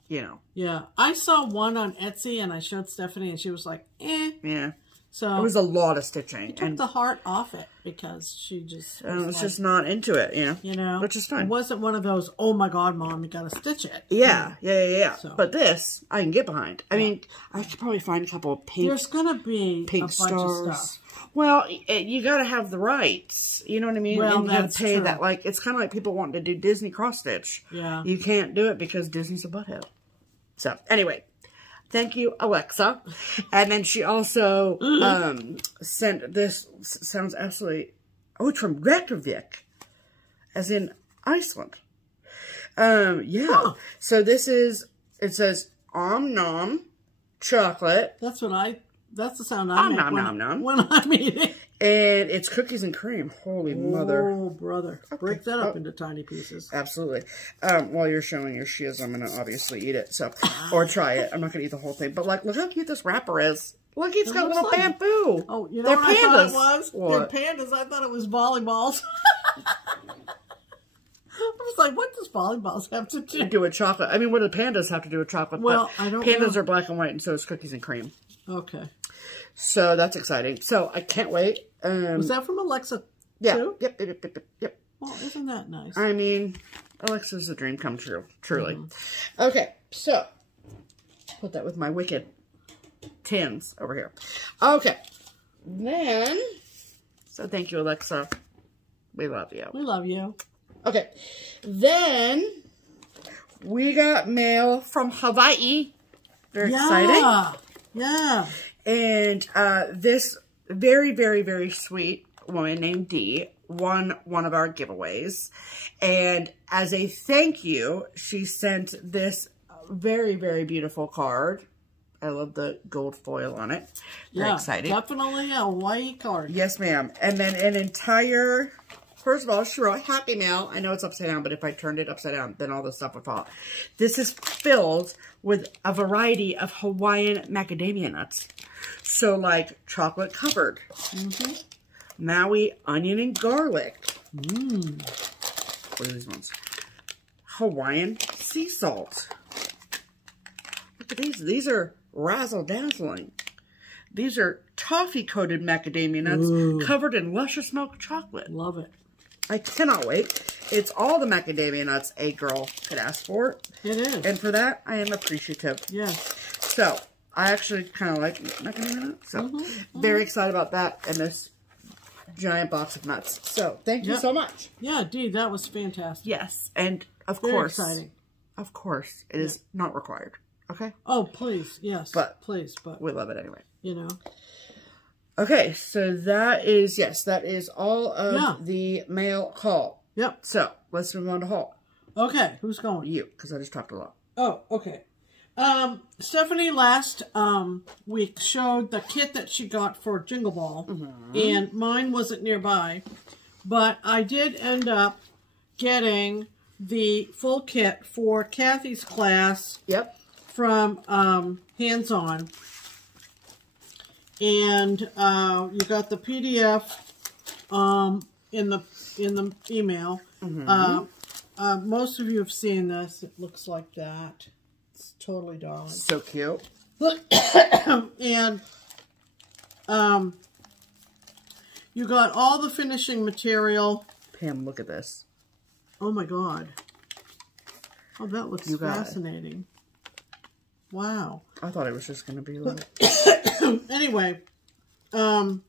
you know. Yeah. I saw one on Etsy and I showed Stephanie and she was like, eh. Yeah. So it was a lot of stitching. She took the heart off it because she just was like, just not into it, you know. Which is fine. It wasn't one of those, oh my God, Mom, you gotta stitch it. Yeah, yeah. So. But this, I can get behind. I mean, I could probably find a couple of pink. There's gonna be pink a bunch stars. of stuff. Well, you gotta have the rights. You know what I mean? Well, and you gotta pay true. that. Like, it's kind of like people wanting to do Disney cross stitch. Yeah. You can't do it because Disney's a butthead. So, anyway. Thank you, Alexa. And then she also sent this, sounds absolutely, oh, it's from Reykjavik, as in Iceland. Yeah. Huh. So this is, it says, Om Nom chocolate. That's the sound I make when I'm eating. And it's cookies and cream. Holy mother. Oh, brother. Okay. Break that up into tiny pieces. Absolutely. While you're showing your shiz, I'm going to obviously eat it. So, or try it. I'm not going to eat the whole thing. But, like, look how cute this wrapper is. Look, it's got little bamboo. Oh, you know what I thought it was? What? They're pandas. I thought it was volleyballs. I was like, what does volleyballs have to do with chocolate? I mean, what do pandas have to do with chocolate? Well, I don't know. Pandas are black and white, and so is cookies and cream. Okay. So that's exciting. So I can't wait. Was that from Alexa too? Yep. Well, isn't that nice? I mean, Alexa's a dream come true. Truly. Mm-hmm. Okay, so put that with my Wicked tins over here. Okay. Then, so thank you, Alexa. We love you. We love you. Okay. Then we got mail from Hawaii. Very exciting. Yeah. And this very, very, very sweet woman named Dee won one of our giveaways. And as a thank you, she sent this very, very beautiful card. I love the gold foil on it. Very exciting. Definitely a white card. Yes, ma'am. And then an entire... First of all, she wrote, Happy Mail. I know it's upside down, but if I turned it upside down, then all this stuff would fall. This is filled with a variety of Hawaiian macadamia nuts. So, like, chocolate covered. Mm-hmm. Maui onion and garlic. What are these ones? Hawaiian sea salt. Look at these. These are razzle-dazzling. These are toffee-coated macadamia nuts covered in luscious milk chocolate. Love it. I cannot wait. It's all the macadamia nuts a girl could ask for. It is. And for that, I am appreciative. Yes. So, I actually kind of like macadamia nuts. So, very excited about that and this giant box of nuts. So, thank you so much. Yeah, Dee, that was fantastic. Yes. And, of course, exciting. Of course, it is not required. Okay? Oh, please. Yes. But, please. But we love it anyway. You know. Okay, so that is all of the mail haul. Yep. So, let's move on to haul. Okay, who's going? You, because I just talked a lot. Oh, okay. Stephanie last week showed the kit that she got for Jingle Ball, and mine wasn't nearby, but I did end up getting the full kit for Kathy's class. Yep. From Hands On. And you got the PDF in the email. Most of you have seen this. It looks like that. It's totally darling. So cute. And you got all the finishing material. Pam, look at this. Oh my God. Oh, that looks fascinating. Wow. I thought it was just going to be like... Anyway, all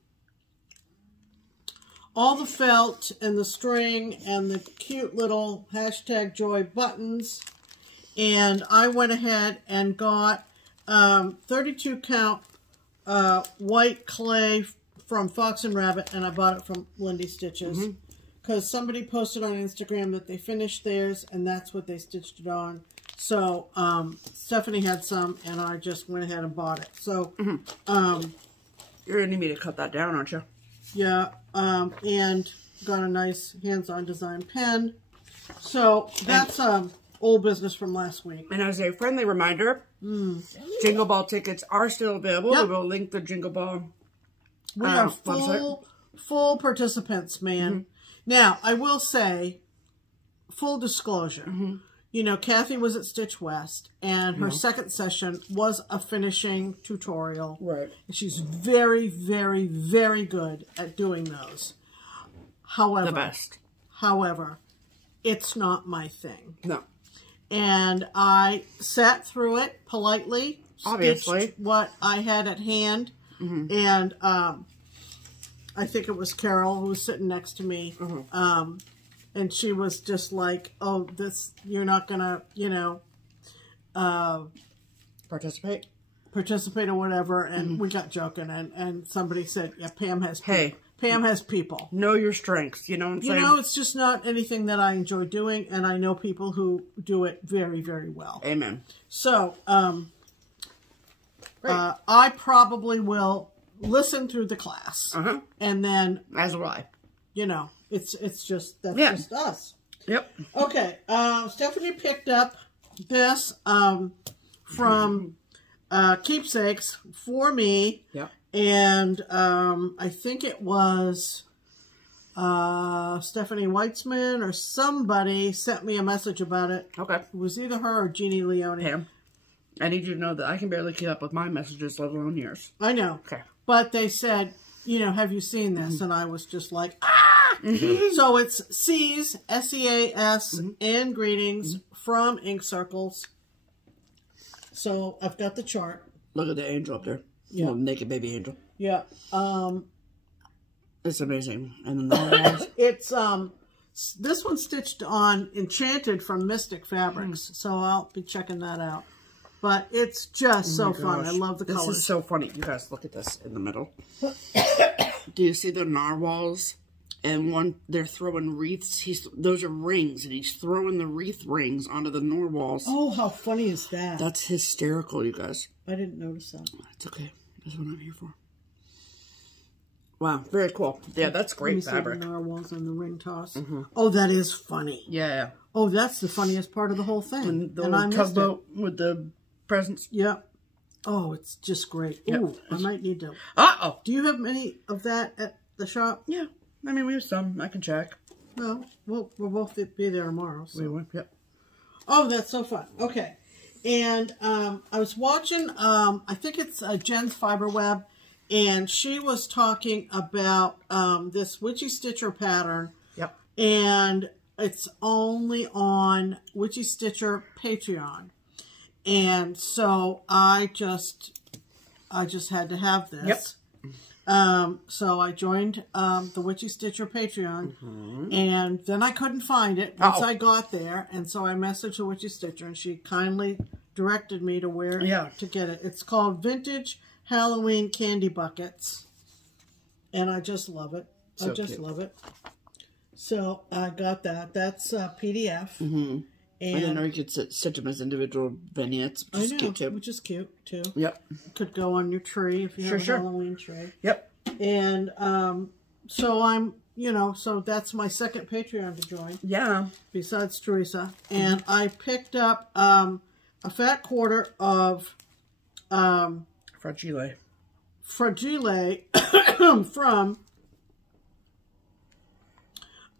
the felt and the string and the cute little #joy buttons. And I went ahead and got 32 count white clay from Fox and Rabbit, and I bought it from Lindy Stitches. Because somebody posted on Instagram that they finished theirs, and that's what they stitched it on. So, Stephanie had some, and I just went ahead and bought it. So, you're going to need me to cut that down, aren't you? Yeah, and got a nice hands-on design pen. So, that's old business from last week. And as a friendly reminder, Jingle Ball tickets are still available. Yep. We will link the Jingle Ball We are website. full participants, man. Now, I will say, full disclosure, you know, Kathy was at Stitch West, and her second session was a finishing tutorial. Right. And she's very, very, very good at doing those. However, The best. However, it's not my thing. No. And I sat through it politely, Obviously. stitched what I had at hand, and I think it was Carol who was sitting next to me, and she was just like, "Oh, this you're not gonna, you know, Participate or whatever." And we got joking, and somebody said, "Yeah, Pam has Hey. Pam has people. Know your strengths. You know what I'm saying? You know, it's just not anything that I enjoy doing, and I know people who do it very, very well." Amen. So, I probably will listen through the class, and then, As will I. you know, it's just, that's Yeah. just us. Yep. Okay, Stephanie picked up this from Keepsakes for me, Yep. and I think it was Stephanie Weitzman or somebody sent me a message about it. Okay. It was either her or Jeannie Leone. Pam, I need you to know that I can barely keep up with my messages, let alone yours. I know. Okay. But they said, you know, have you seen this? And I was just like, ah! So it's C's, S-E-A-S, and greetings from Ink Circles. So I've got the chart. Look at the angel up there. Yeah. Little naked baby angel. Yeah. It's amazing. And then It's, this one's stitched on Enchanted from Mystic Fabrics. So I'll be checking that out. But it's just so fun. I love the colors. This is so funny. You guys, look at this in the middle. Do you see the narwhals? And one, they're throwing wreaths. Those are rings, and he's throwing the wreath rings onto the narwhals. Oh, how funny is that? That's hysterical, you guys. I didn't notice that. It's okay. That's what I'm here for. Wow, very cool. Yeah, that's great fabric. See the narwhals and the ring toss. Oh, that is funny. Yeah. Oh, that's the funniest part of the whole thing. And the little tugboat with the presents. Yep. Oh, it's just great. Yep. Ooh, I might need to. Uh-oh. Do you have any of that at the shop? Yeah. I mean, we have some. I can check. No. We'll both be there tomorrow. So. We will. Yep. Oh, that's so fun. Okay. And I was watching, I think it's Jen's Fiberweb, and she was talking about this Witchy Stitcher pattern. Yep. And it's only on Witchy Stitcher Patreon. And so I just had to have this. Yep. So I joined the Witchy Stitcher Patreon, and then I couldn't find it once I got there, and so I messaged the Witchy Stitcher, and she kindly directed me to where to get it. It's called Vintage Halloween Candy Buckets, and I just love it. So I just cute. love it. So I got that. That's PDF. And I didn't know you could stitch them as individual vignettes, which is cute too. Which is cute too. Yep. Could go on your tree if you have a Halloween tree. Yep. And so I'm, you know, so that's my second Patreon to join. Yeah. Besides Teresa. And I picked up a fat quarter of Fragile from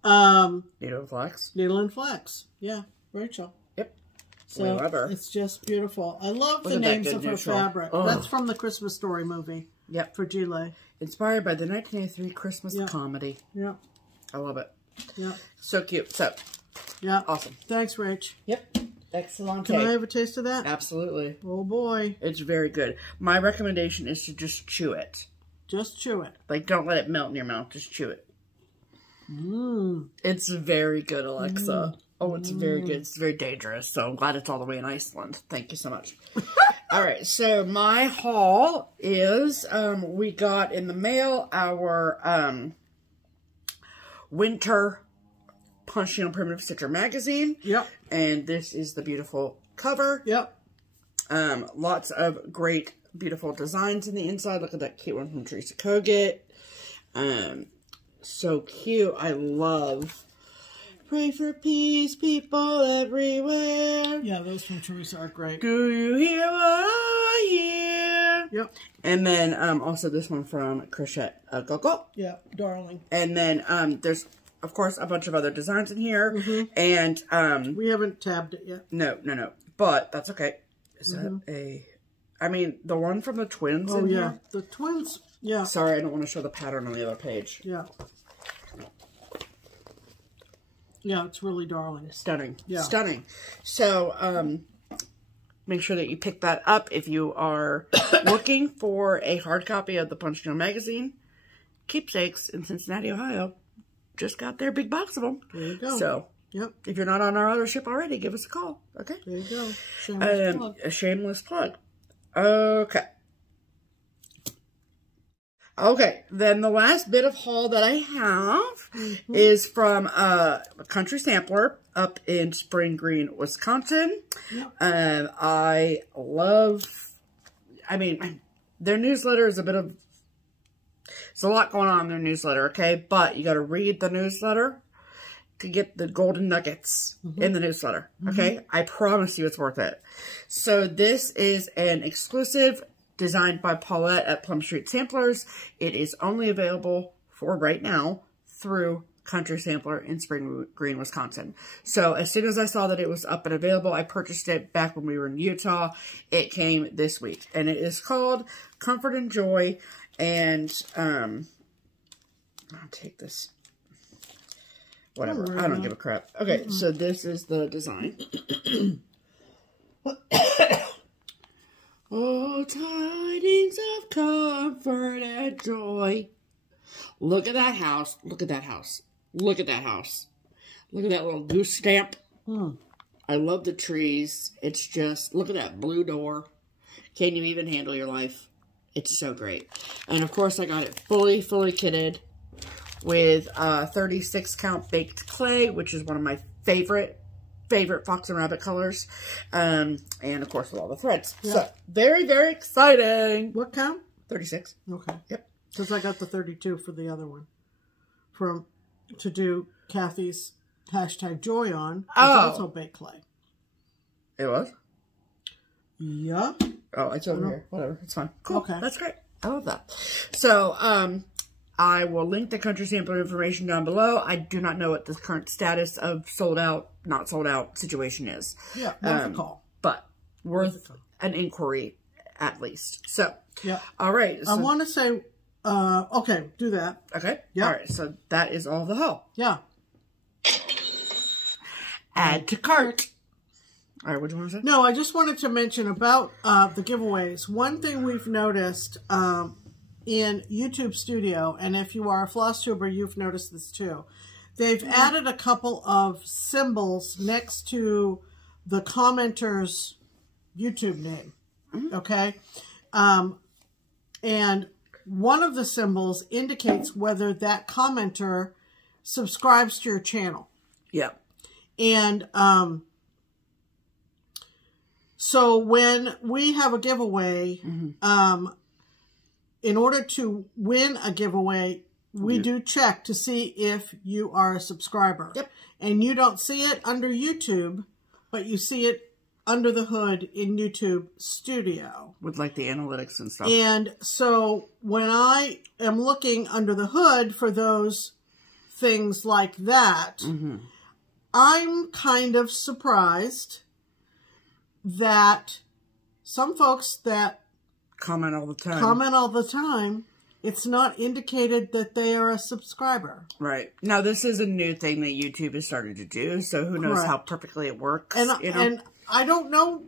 Needle and Flax. Needle and Flax. Yeah, Rachel. Yep. So We love her. it's just beautiful. I love Look the at that names good of her neutral. fabric. Oh. That's from the Christmas Story movie. Yep. Fragile. Inspired by the 1983 Christmas comedy. Yep. I love it. Yep. So cute. So, Yep. awesome. Thanks, Rach. Yep. Excellent. Can I have a taste of that? Absolutely. Oh boy. It's very good. My recommendation is to just chew it. Just chew it. Like, don't let it melt in your mouth. Just chew it. It's very good, Alexa. Oh, it's very good. It's very dangerous. So I'm glad it's all the way in Iceland. Thank you so much. All right. So my haul is, we got in the mail our winter Punching on Primitive Stitcher magazine. Yep. And this is the beautiful cover. Yep. Lots of great, beautiful designs in the inside. Look at that cute one from Teresa Kogut. So cute. I love Pray for peace, people everywhere. Yeah, those from Teresa are great. Do you hear what I hear? Yep. And then also this one from Crochet Coco. Yeah, darling. And then there's, of course, a bunch of other designs in here. And we haven't tabbed it yet. No. But that's okay. Is that a... I mean, the one from the twins in here. The twins, yeah. Sorry, I don't want to show the pattern on the other page. Yeah. Yeah, it's really darling. Stunning. Yeah. Stunning. So, make sure that you pick that up if you are looking for a hard copy of the Punch Deal magazine. Keepsakes in Cincinnati, Ohio just got their big box of them. There you go. So, yep. If you're not on our other ship already, give us a call. Okay? There you go. Shameless plug. A shameless plug. Okay. Okay, then the last bit of haul that I have is from a Country Sampler up in Spring Green, Wisconsin. Yep. I love, I mean, their newsletter is a bit of, there's a lot going on in their newsletter, okay? But you got to read the newsletter to get the golden nuggets in the newsletter, okay? I promise you it's worth it. So this is an exclusive designed by Paulette at Plum Street Samplers. It is only available for right now through Country Sampler in Spring Green, Wisconsin. So as soon as I saw that it was up and available, I purchased it back when we were in Utah. It came this week, and it is called Comfort and Joy. And I'll take this. Whatever. I don't give a crap. Okay, so this is the design. Oh, tidings of comfort and joy. Look at that house. Look at that house. Look at that house. Look at that little goose stamp. I love the trees. It's just, look at that blue door. Can't you even handle your life? It's so great. And of course, I got it fully kitted with 36 count baked clay, which is one of my favorite Fox and Rabbit colors. And of course with all the threads. Yeah. So very, very exciting. What count? 36. Okay. Yep. Because I got the 32 for the other one. To do Kathy's #joy on. It's also baked clay. It was? Yeah. Oh, it's over here. Whatever. It's fine. Cool. Okay. That's great. I love that. So, I will link the Country Sampler information down below. I do not know what the current status of sold out, not sold out situation is. Yeah, worth a call. But worth an inquiry at least. So, yeah. All right. So, I want to say, okay, do that. Okay. Yeah. All right. So that is all the haul. Yeah. Add to cart. All right. What do you want to say? No, I just wanted to mention about the giveaways. One thing we've noticed in YouTube Studio, and if you are a FlossTuber, you've noticed this too. They've added a couple of symbols next to the commenter's YouTube name. Okay? And one of the symbols indicates whether that commenter subscribes to your channel. Yeah. And so when we have a giveaway, in order to win a giveaway, we do check to see if you are a subscriber. Yep. And you don't see it under YouTube, but you see it under the hood in YouTube Studio. With like the analytics and stuff. And so when I am looking under the hood for those things like that, I'm kind of surprised that some folks that comment all the time, it's not indicated that they are a subscriber. Right. Now, this is a new thing that YouTube has started to do, so who knows how perfectly it works. And, you know? And I don't know.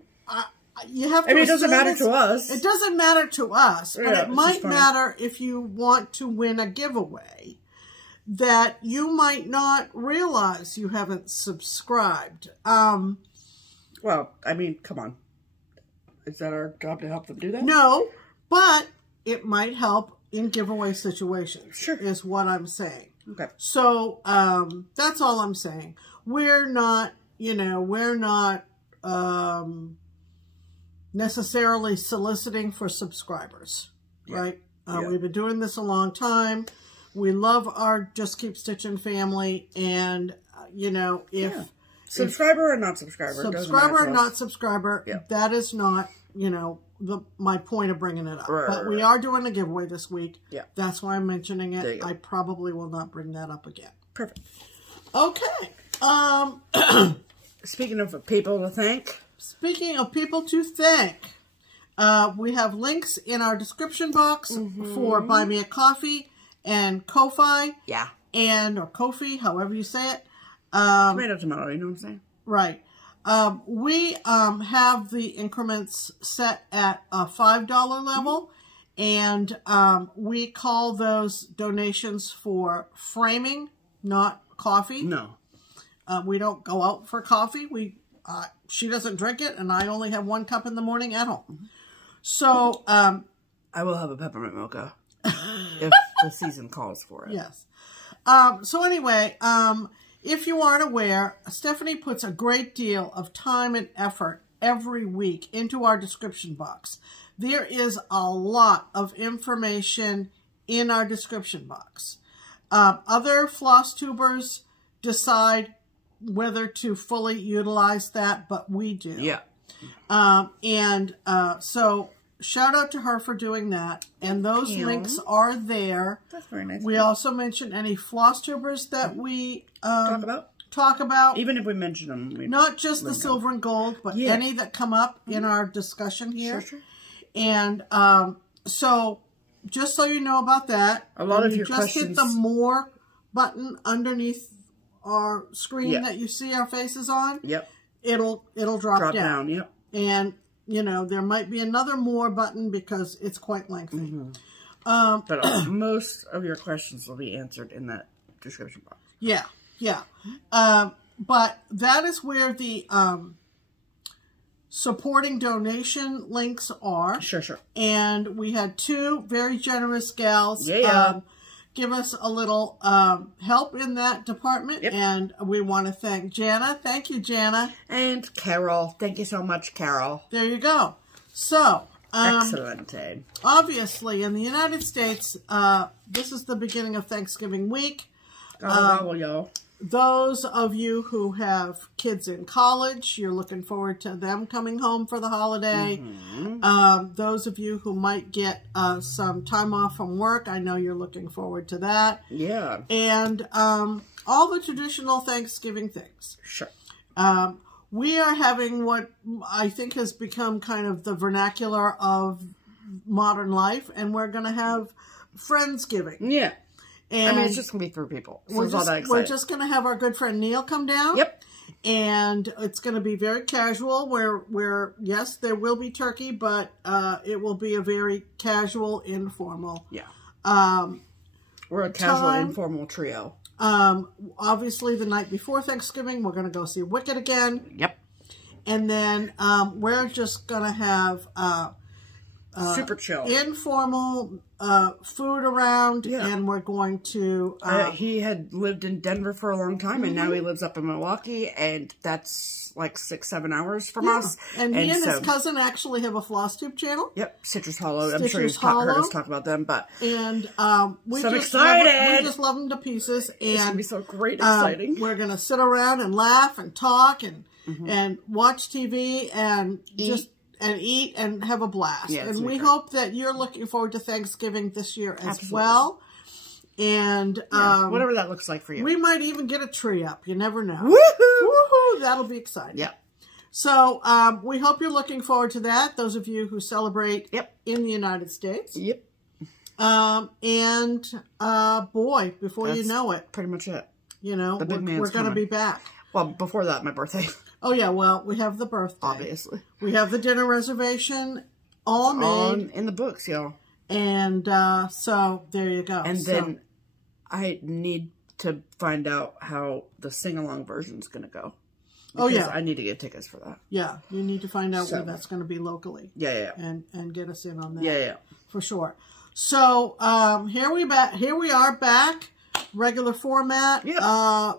You have to I mean, it doesn't matter to us. It doesn't matter to us, but Yeah, it might matter if you want to win a giveaway that you might not realize you haven't subscribed. Well, I mean, come on. Is that our job to help them do that? No, but it might help in giveaway situations. Sure. Is what I'm saying. Okay. So, that's all I'm saying. We're not, we're not necessarily soliciting for subscribers, right? We've been doing this a long time. We love our Just Keep Stitching family, and, you know, if subscriber or not subscriber, subscriber or not subscriber, that is not, you know, my point of bringing it up. But we are doing a giveaway this week. Yeah. That's why I'm mentioning it. I probably will not bring that up again. Perfect. Okay. Speaking of people to thank. Speaking of people to thank, we have links in our description box for Buy Me a Coffee and Ko-Fi. Yeah. Or Ko-Fi, however you say it. Tomato, tomato, you know what I'm saying? Right. We have the increments set at a $5 level, and we call those donations for framing, not coffee. No. We don't go out for coffee. She doesn't drink it, and I only have 1 cup in the morning at home. So I will have a peppermint mocha if the season calls for it. Yes. So anyway, if you aren't aware, Stephanie puts a great deal of time and effort every week into our description box. There is a lot of information in our description box. Other FlossTubers decide whether to fully utilize that, but we do. Yeah. So shout out to her for doing that. And those links are there. That's very nice. We also mention any FlossTubers that we talk about. Even if we mention them. Not just the silver and gold, but any that come up in our discussion here. Sure. And so just so you know about that. A lot of your questions. Just hit the more button underneath our screen that you see our faces on. Yep. It'll drop down. Yep. And you know, there might be another more button because it's quite lengthy. But most of your questions will be answered in that description box. Yeah, yeah. But that is where the supporting donation links are. Sure. And we had 2 very generous gals give us a little help in that department. Yep. And we want to thank Jana. Thank you, Jana. And Carol. Thank you so much, Carol. There you go. So, excellent. Obviously, in the United States, this is the beginning of Thanksgiving week. Y'all. Those of you who have kids in college, you're looking forward to them coming home for the holiday. Those of you who might get some time off from work, I know you're looking forward to that. Yeah. And all the traditional Thanksgiving things. Sure. We are having what I think has become kind of the vernacular of modern life, and we're going to have Friendsgiving. Yeah. And I mean, it's just going to be 3 people. So we're just going to have our good friend Neil come down. Yep. And it's going to be very casual where yes, there will be turkey, but it will be a very casual, informal. Yeah. We're a casual, informal trio. Obviously, the night before Thanksgiving, we're going to go see Wicked again. Yep. And then we're just going to have super chill, informal food around, and we're going to... he had lived in Denver for a long time, and now he lives up in Milwaukee, and that's like 6-7 hours from us. And he and his cousin actually have a FlossTube channel. Yep, Citrus Hollow. I'm sure you've heard us talk about them, but... And we so just love them to pieces. And it's going to be so great, exciting. We're going to sit around and laugh and talk and watch TV and eat and have a blast. Yeah, and we hope that you're looking forward to Thanksgiving this year as well. And whatever that looks like for you. We might even get a tree up. You never know. Woohoo! Woohoo! That'll be exciting. Yeah. So we hope you're looking forward to that. Those of you who celebrate in the United States. Yep. Boy, before you know it. Pretty much it. You know, we're going to be back. Well, before that, my birthday. Oh, yeah. Well, we have the birthday. Obviously. We have the dinner reservation all made. In the books, y'all. And so, there you go. And then I need to find out how the sing-along version's going to go. Because I need to get tickets for that. Yeah. You need to find out where that's going to be locally. Yeah. And get us in on that. Yeah. For sure. So, here we are back. Regular format,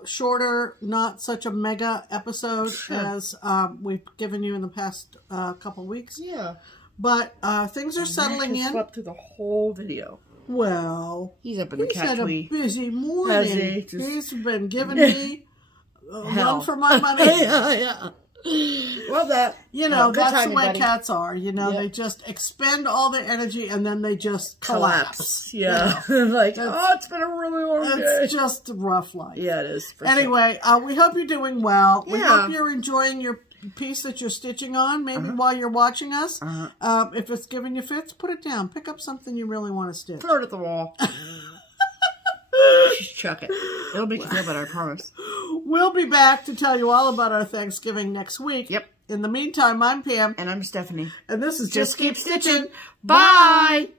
shorter, not such a mega episode as we've given you in the past couple weeks. Yeah. But things are settling in. Slept through the whole video. Well, he's up in the couch. He's had a busy morning. He's been giving me run for my money. Yeah. Love that. You know, that's timing, the way buddy. cats are. You know, they just expend all their energy and then they just collapse. Yeah. You know? Like, it's been a really long day. It's just a rough life. Yeah, it is. Anyway, we hope you're doing well. We Yeah. hope you're enjoying your piece that you're stitching on, maybe while you're watching us. If it's giving you fits, put it down. Pick up something you really want to stitch. Throw it at the wall. Just chuck it. It'll make you feel better, I promise. We'll be back to tell you all about our Thanksgiving next week. Yep. In the meantime, I'm Pam. And I'm Stephanie. And this is Just Keep Stitching. Bye!